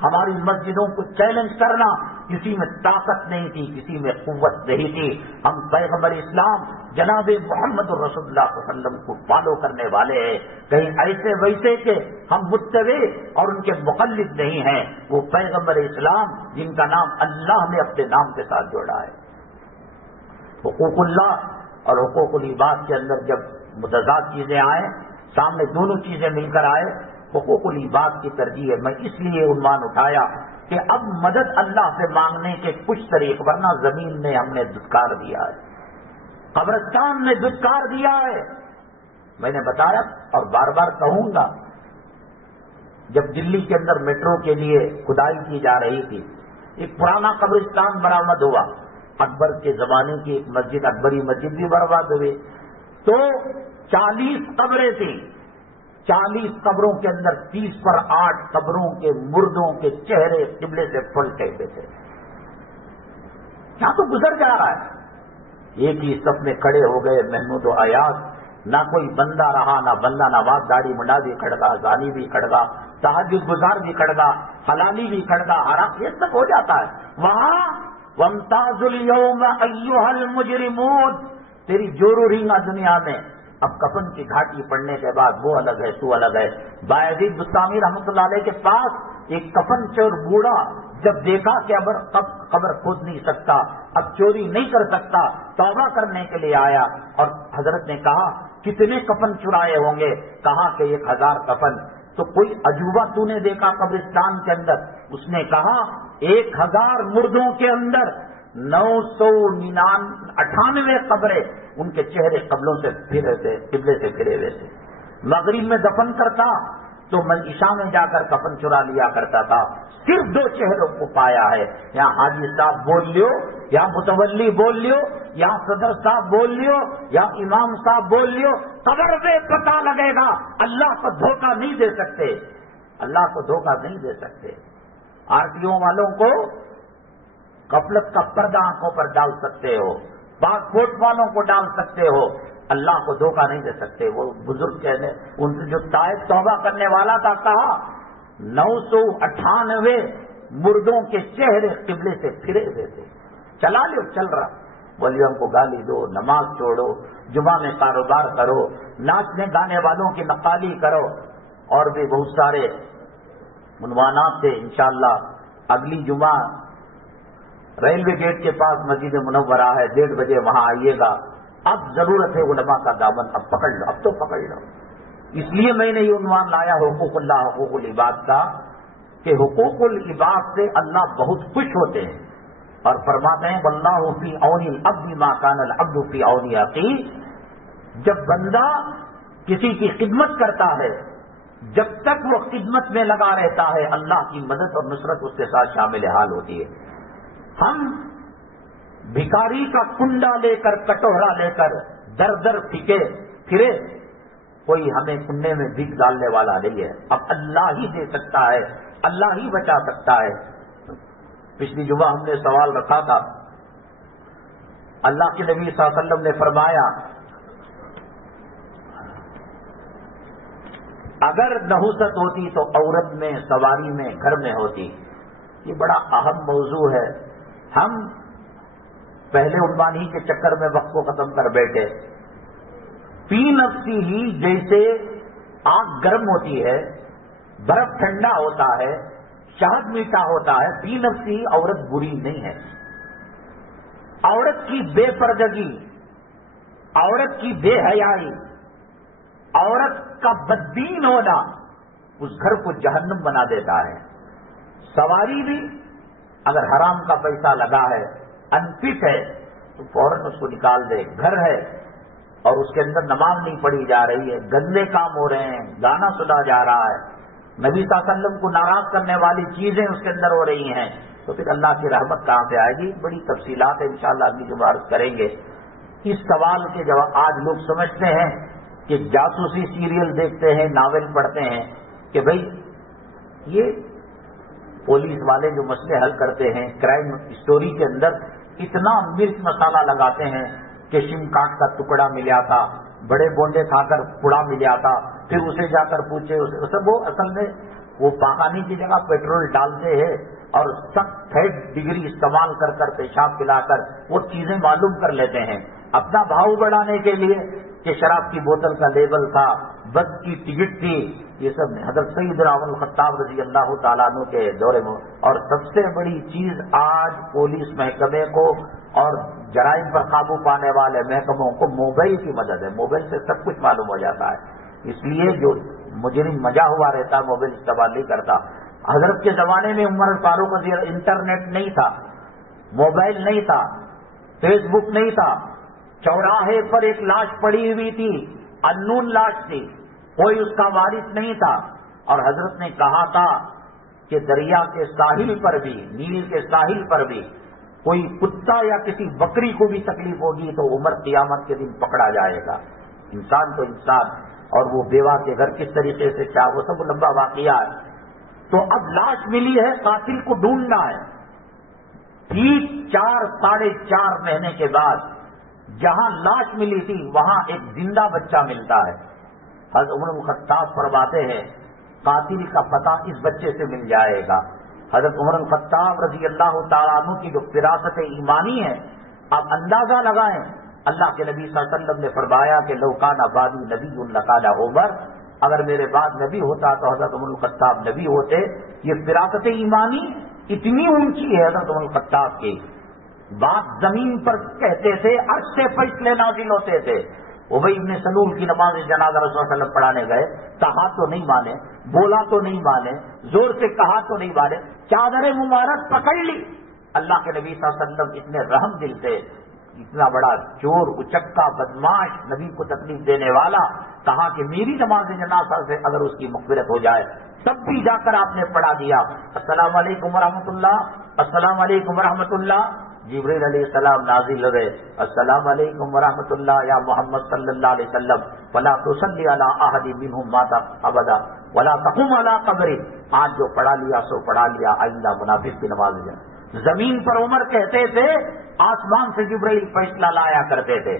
ہماری مسجدوں کو چیلنج کرنا، کسی میں طاقت نہیں تھی، کسی میں قوت نہیں تھی۔ ہم پیغمبر اسلام جناب محمد رسول اللہ صلی اللہ علیہ وسلم کو فالو کرنے والے ہیں، کہیں ایسے ویسے کہ ہم متبع اور ان کے مقلد نہیں ہیں۔ وہ پیغمبر اسلام جن کا نام اللہ نے اپنے نام کے ساتھ جوڑا ہے۔ حقوق اللہ اور حقوق العباد کے اندر جب متضاد چیزیں آئیں، سامنے دونوں چیزیں مل کر آئے، حقوق العباد کی ترجیح ہے۔ میں اس لیے عنوان اٹھایا کہ اب مدد اللہ سے مانگنے کے کچھ طریقے، ورنہ زمین نے ہم نے دھتکار دیا ہے، قبرستان نے دھتکار دیا ہے۔ میں نے بتایا اور بار بار کہوں گا، جب دلی کے اندر میٹرو کے لیے کھدائی کی جا رہی تھی، ایک پرانا قبرستان برآمد ہوا، اکبر کے زمانے کی ایک مسجد، اکبری مسجد بھی برباد ہوئی، تو 40 قبریں تھیں، 40 قبروں کے اندر 30 پر 8 قبروں کے مردوں کے چہرے قبلے سے پلٹے ہوئے تھے۔ کیا تو گزر جا رہا ہے، ایک ہی صف میں کھڑے ہو گئے محمود و ایاز، نہ کوئی بندہ رہا، نہ بندہ نواز، داڑھی منڈا بھی کھڑگا، زانی بھی کھڑگا، تہجد گزار بھی کھڑگا، حلالی بھی کھڑگا، حرام، یہ سب ہو جاتا ہے وہاں۔ وَامْتَازُوا الْيَوْمَ أَيُّهَا الْمُجْرِمُونَ، تیری جورو رینگا دنیا میں۔ اب کفن کی گھاٹی پڑنے کے بعد وہ الگ ہے، تو الگ ہے۔ بایزید بستامی رحمۃ اللہ علیہ کے پاس ایک کفن چور بوڑھا جب دیکھا کہ اب قبر کھود نہیں سکتا، اب چوری نہیں کر سکتا، توبہ کرنے کے لیے آیا، اور حضرت نے کہا کتنے کفن چرائے ہوں گے؟ کہا کہ 1000 کفن۔ تو کوئی عجوبہ تو نے دیکھا قبرستان کے اندر؟ اس نے کہا 1000 مردوں کے اندر 998 قبریں، ان کے چہرے قبلوں سے پھرے تھے، قبلے سے پھرے ہوئے تھے۔ مغرب میں دفن کرتا تو میں عشاء میں جا کر کفن چرا لیا کرتا تھا، صرف 2 چہروں کو پایا ہے۔ یہاں حاجی صاحب بول لیو، یہاں متولی بول لیو، یہاں صدر صاحب بول لیو، یہاں امام صاحب بول لیو، قبر پہ پتہ لگے گا۔ اللہ کو دھوکہ نہیں دے سکتے، اللہ کو دھوکہ نہیں دے سکتے۔ آرٹیوں والوں کو غفلت کا پردہ آنکھوں پر ڈال سکتے ہو، پاسپورٹ والوں کو ڈال سکتے ہو، اللہ کو دھوکہ نہیں دے سکتے۔ وہ بزرگ کہنے، ان سے جو تائب توبہ کرنے والا تھا، کہا 998 مردوں کے چہرے قبلے سے پھرے ہوئے تھے۔ چلا لو، چل رہا، ولیوں کو گالی دو، نماز چھوڑو، جمعہ میں کاروبار کرو، ناچنے گانے والوں کی نقالی کرو، اور بھی بہت سارے عنوانات تھے۔ انشاءاللہ اگلی جمعہ ریلوے گیٹ کے پاس مسجد منورہ ہے، 1:30 بجے وہاں آئیے گا۔ اب ضرورت ہے علماء کا دامن، اب پکڑ لو، اب تو پکڑ لو۔ اس لیے میں نے یہ عنوان لایا حقوق اللہ حقوق العباد کا، کہ حقوق العباد سے اللہ بہت خوش ہوتے ہیں اور فرماتے ہیں واللہ فی عون العبد ما کان العبد فی عون اخیہ۔ جب بندہ کسی کی خدمت کرتا ہے، جب تک وہ خدمت میں لگا رہتا ہے، اللہ کی مدد اور نصرت اس کے ساتھ شامل حال ہوتی ہے۔ ہم بھکاری کا کنڈا لے کر، کٹورا لے کر در در پھرے، کوئی ہمیں کنڈے میں بھیک ڈالنے والا نہیں ہے۔ اب اللہ ہی دے سکتا ہے، اللہ ہی بچا سکتا ہے۔ پچھلی جمعہ ہم نے سوال رکھا تھا اللہ کے نبی صلی اللہ علیہ وسلم نے فرمایا اگر نحوست ہوتی تو عورت میں، سواری میں، گھر میں ہوتی. یہ بڑا اہم موضوع ہے. ہم پہلے عنوان ہی کے چکر میں وقت کو ختم کر بیٹھے. فی نفسی ہی جیسے آگ گرم ہوتی ہے، برف ٹھنڈا ہوتا ہے، شہد میٹھا ہوتا ہے، فی نفسی عورت بری نہیں ہے. عورت کی بے پردگی، عورت کی بے حیائی، عورت کا بددین ہونا اس گھر کو جہنم بنا دیتا ہے. سواری بھی اگر حرام کا پیسہ لگا ہے، انفٹ ہے، تو فوراً اس کو نکال دے. گھر ہے اور اس کے اندر نماز نہیں پڑھی جا رہی ہے، گندے کام ہو رہے ہیں، گانا سنا جا رہا ہے، نبی صلی اللہ علیہ وسلم کو ناراض کرنے والی چیزیں اس کے اندر ہو رہی ہیں، تو پھر اللہ کی رحمت کہاں سے آئے گی؟ بڑی تفصیلات انشاءاللہ اگلی جمعہ عرض کریں گے. اس سوال کے جواب آج لوگ سمجھتے ہیں کہ جاسوسی سیریل دیکھتے ہیں، ناول پڑھتے ہیں کہ بھئی یہ پولیس والے جو مسئلے حل کرتے ہیں کرائم اسٹوری کے اندر اتنا مرچ مسالہ لگاتے ہیں کہ سم کارڈ کا ٹکڑا ملا تھا، بڑے بونڈے کھا کر پڑا ملا تھا، پھر اسے جا کر پوچھے اسے وہ اصل میں وہ پاخانے کی جگہ پیٹرول ڈالتے ہیں اور سخت 3rd ڈگری استعمال کر کر پیشاب پلا کر وہ چیزیں معلوم کر لیتے ہیں اپنا بھاؤ بڑھانے کے لیے کہ شراب کی بوتل کا لیبل تھا، بس کی ٹکٹ تھی. یہ سب حضرت سیدنا عمر الخطاب رضی اللہ تعالیٰ عنہ کے دورے میں. اور سب سے بڑی چیز آج پولیس محکمے کو اور جرائم پر قابو پانے والے محکموں کو موبائل کی مدد ہے. موبائل سے سب کچھ معلوم ہو جاتا ہے. اس لیے جو مجرم مجا ہوا رہتا موبائل استعمال نہیں کرتا. حضرت کے زمانے میں عمر فاروق رضی اللہ انٹرنیٹ نہیں تھا، موبائل نہیں تھا، فیس بک نہیں تھا. چوراہے پر ایک لاش پڑی ہوئی تھی، انون لاش تھی، کوئی اس کا وارث نہیں تھا. اور حضرت نے کہا تھا کہ دریا کے ساحل پر بھی، نیل کے ساحل پر بھی کوئی کتا یا کسی بکری کو بھی تکلیف ہوگی تو عمر قیامت کے دن پکڑا جائے گا. انسان تو انسان. اور وہ بیوہ کے گھر کس طریقے سے کیا، وہ سب لمبا واقعہ ہے. تو اب لاش ملی ہے، قاتل کو ڈھونڈنا ہے. ٹھیک 4-4.5 مہینے کے بعد جہاں لاش ملی تھی وہاں ایک زندہ بچہ ملتا ہے. حضرت عمر بن خطاب فرماتے ہیں قاتل کا پتہ اس بچے سے مل جائے گا. حضرت عمر بن خطاب رضی اللہ تعالیٰ عنہ کی جو فراست ایمانی ہے، آپ اندازہ لگائیں. اللہ کے نبی صلی اللہ علیہ وسلم نے فرمایا کہ لو کان بعدی نبی لکان عمر، اگر میرے بعد نبی ہوتا تو حضرت عمر بن خطاب نبی ہوتے. یہ فراست ایمانی اتنی اونچی ہے حضرت عمر بن خطاب کی. بات زمین پر کہتے تھے، عرش سے فیصلے نازل ہوتے تھے. ابی ابن سلول کی نماز جنازہ رسول اللہ صلی اللہ علیہ وسلم پڑھانے گئے، کہا تو نہیں مانے، بولا تو نہیں مانے، زور سے کہا تو نہیں مانے، چادر مبارک پکڑ لی. اللہ کے نبی صلی اللہ علیہ وسلم اتنے رحم دل تھے. اتنا بڑا چور، اچکا، بدماش، نبی کو تکلیف دینے والا، کہا کہ میری نماز جنازہ سے اگر اس کی مغفرت ہو جائے. تب بھی جا کر آپ نے پڑھا دیا السلام علیکم ورحمۃ اللہ، السلام علیکم ورحمۃ اللہ. جبریل علیہ السلام نازل ہوئے، السلام علیکم ورحمۃ اللہ یا محمد صلی اللہ علیہ وسلم فلا تصلی علی احد منهم مات ابدا ولا تقم علی قبری. آج جو پڑھا لیا سو پڑھا لیا، آئندہ منافق کی نماز ہے. زمین پر عمر کہتے تھے، آسمان سے جبریل فیصلہ لایا کرتے تھے.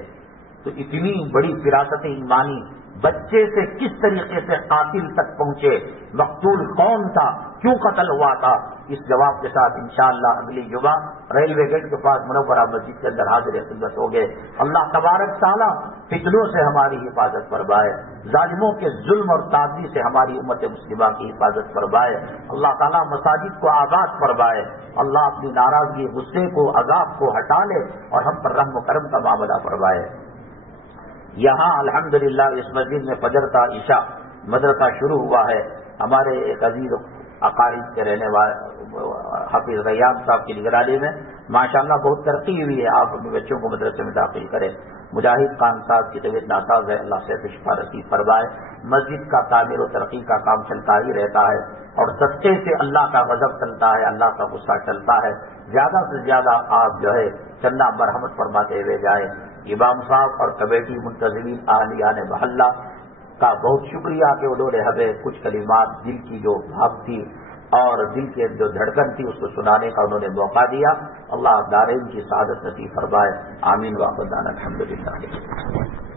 تو اتنی بڑی فراست ایمانی بچے سے کس طریقے سے قاتل تک پہنچے، مقتول کون تھا، کیوں قتل ہوا تھا، اس جواب کے ساتھ انشاءاللہ اگلی جمعہ ریلوے گیٹ کے پاس منورہ مسجد کے اندر حاضر خدمت ہو گئے. اللہ تبارک تعالیٰ فتنوں سے ہماری حفاظت فرمائے، ظالموں کے ظلم اور تعدی سے ہماری امت مسلمہ کی حفاظت فرمائے. اللہ تعالیٰ مساجد کو آباد فرمائے. اللہ اپنی ناراضگی، غصے کو، عذاب کو ہٹا لے اور ہم پر رحم و کرم کا معاملہ فرمائے. یہاں الحمدللہ اس مسجد میں فجر کا عشاء مدرسہ شروع ہوا ہے. ہمارے ایک عزیز اقارب کے رہنے والے حافظ ریان صاحب کی نگرانی میں ماشاءاللہ بہت ترقی ہوئی ہے. آپ اپنے بچوں کو مدرسے میں داخل کریں. مجاہد خان صاحب کی طبیعت ناساز ہے، اللہ سے شفا نصیب فرمائے. مسجد کا تعمیر و ترقی کا کام چلتا ہی رہتا ہے اور صدقے سے اللہ کا غضب چلتا ہے، اللہ کا غصہ چلتا ہے. زیادہ سے زیادہ آپ جو ہے چندہ مرحمت فرماتے ہوئے جائیں. امام صاحب اور کمیٹی منتظمین اہلیان محلہ کا بہت شکریہ کہ انہوں نے ہمیں کچھ کلمات دل کی جو بھاپ تھی اور دل کے جو دھڑکن تھی اس کو سنانے کا انہوں نے موقع دیا. اللہ دارین کی سعادت نصیب فرمائے. آمین. واخر دعوانا الحمدللہ.